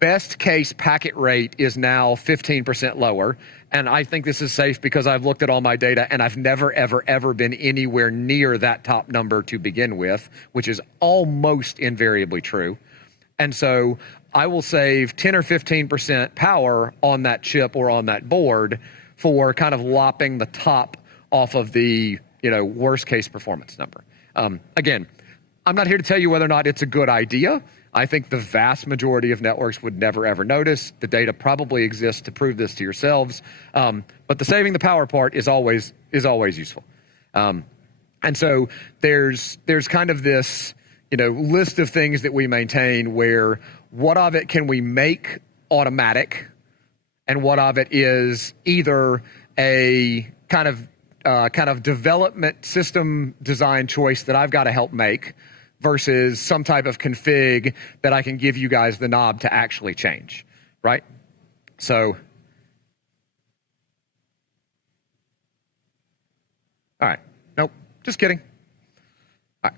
best case packet rate is now 15% lower. And I think this is safe because I've looked at all my data and I've never, ever, ever been anywhere near that top number to begin with, which is almost invariably true. And so I will save 10 or 15% power on that chip or on that board for kind of lopping the top off of the worst case performance number. Again, I'm not here to tell you whether or not it's a good idea. I think the vast majority of networks would never, ever notice. The data probably exists to prove this to yourselves. But the saving the power part is always useful. And so there's kind of this list of things that we maintain where what of it can we make automatic and what of it is either a kind of development system design choice that I've got to help make versus some type of config that I can give you guys the knob to actually change, right? So, all right, nope, just kidding. All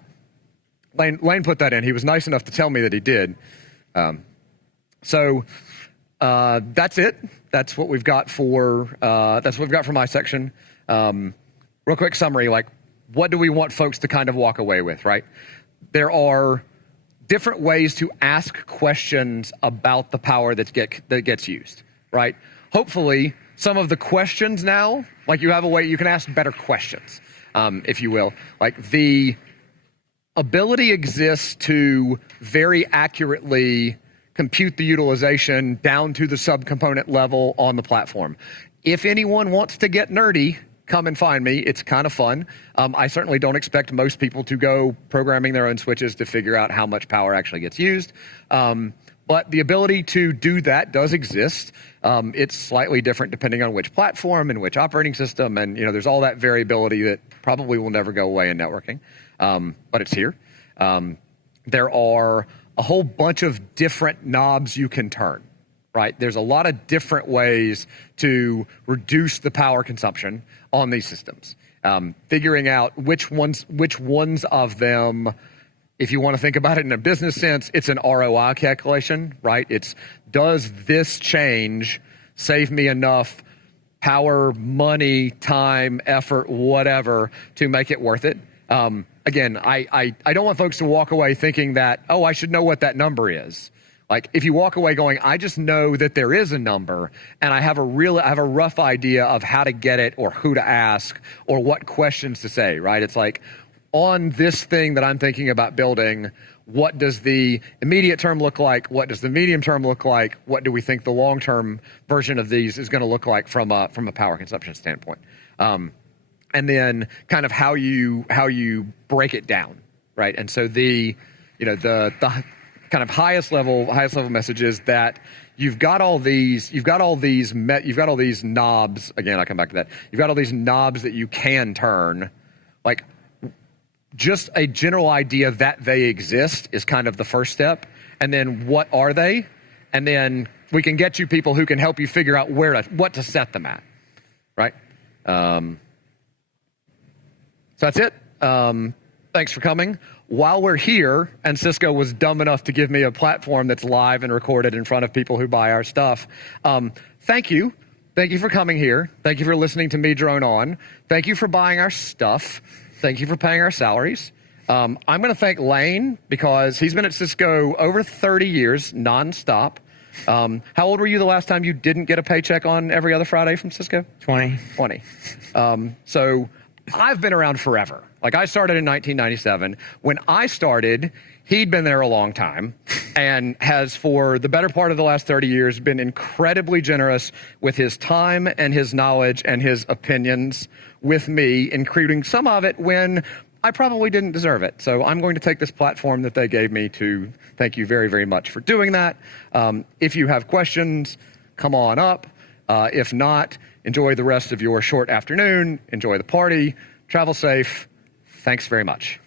right. Lane put that in. He was nice enough to tell me that he did. So that's it. That's what we've got for my section. Real quick summary, like what do we want folks to kind of walk away with, right? There are different ways to ask questions about the power that gets used, right? Hopefully, some of the questions now, like you have a way you can ask better questions, if you will. Like the ability exists to very accurately compute the utilization down to the subcomponent level on the platform. If anyone wants to get nerdy, come and find me. It's kind of fun. I certainly don't expect most people to go programming their own switches to figure out how much power actually gets used. But the ability to do that does exist. It's slightly different depending on which platform and which operating system. And there's all that variability that probably will never go away in networking. But it's here. There are a whole bunch of different knobs you can turn. Right? There's a lot of different ways to reduce the power consumption on these systems. Figuring out which ones of them, if you want to think about it in a business sense, it's an ROI calculation, right? It's, does this change save me enough power, money, time, effort, whatever, to make it worth it? Again, I don't want folks to walk away thinking that, oh, I should know what that number is. Like if you walk away going, I just know that there is a number and I have a rough idea of how to get it or who to ask or what questions to say, right? It's like on this thing that I'm thinking about building, what does the immediate term look like? What does the medium term look like? What do we think the long-term version of these is going to look like from a power consumption standpoint? And then kind of how you break it down, right? And so the kind of highest level message is that you've got all these knobs. Again, I'll come back to that. You've got all these knobs that you can turn. Like just a general idea that they exist is kind of the first step. And then what are they? And then we can get you people who can help you figure out what to set them at, right? So that's it. Thanks for coming. While we're here, and Cisco was dumb enough to give me a platform that's live and recorded in front of people who buy our stuff, thank you. Thank you for coming here. Thank you for listening to me drone on. Thank you for buying our stuff. Thank you for paying our salaries. I'm going to thank Lane because he's been at Cisco over 30 years, nonstop. How old were you the last time you didn't get a paycheck on every other Friday from Cisco? 20. So I've been around forever. Like I started in 1997. When I started, he'd been there a long time and has for the better part of the last 30 years been incredibly generous with his time and his knowledge and his opinions with me, including some of it when I probably didn't deserve it. So I'm going to take this platform that they gave me to thank you very, very much for doing that. If you have questions, come on up. If not, enjoy the rest of your short afternoon. Enjoy the party. Travel safe. Thanks very much.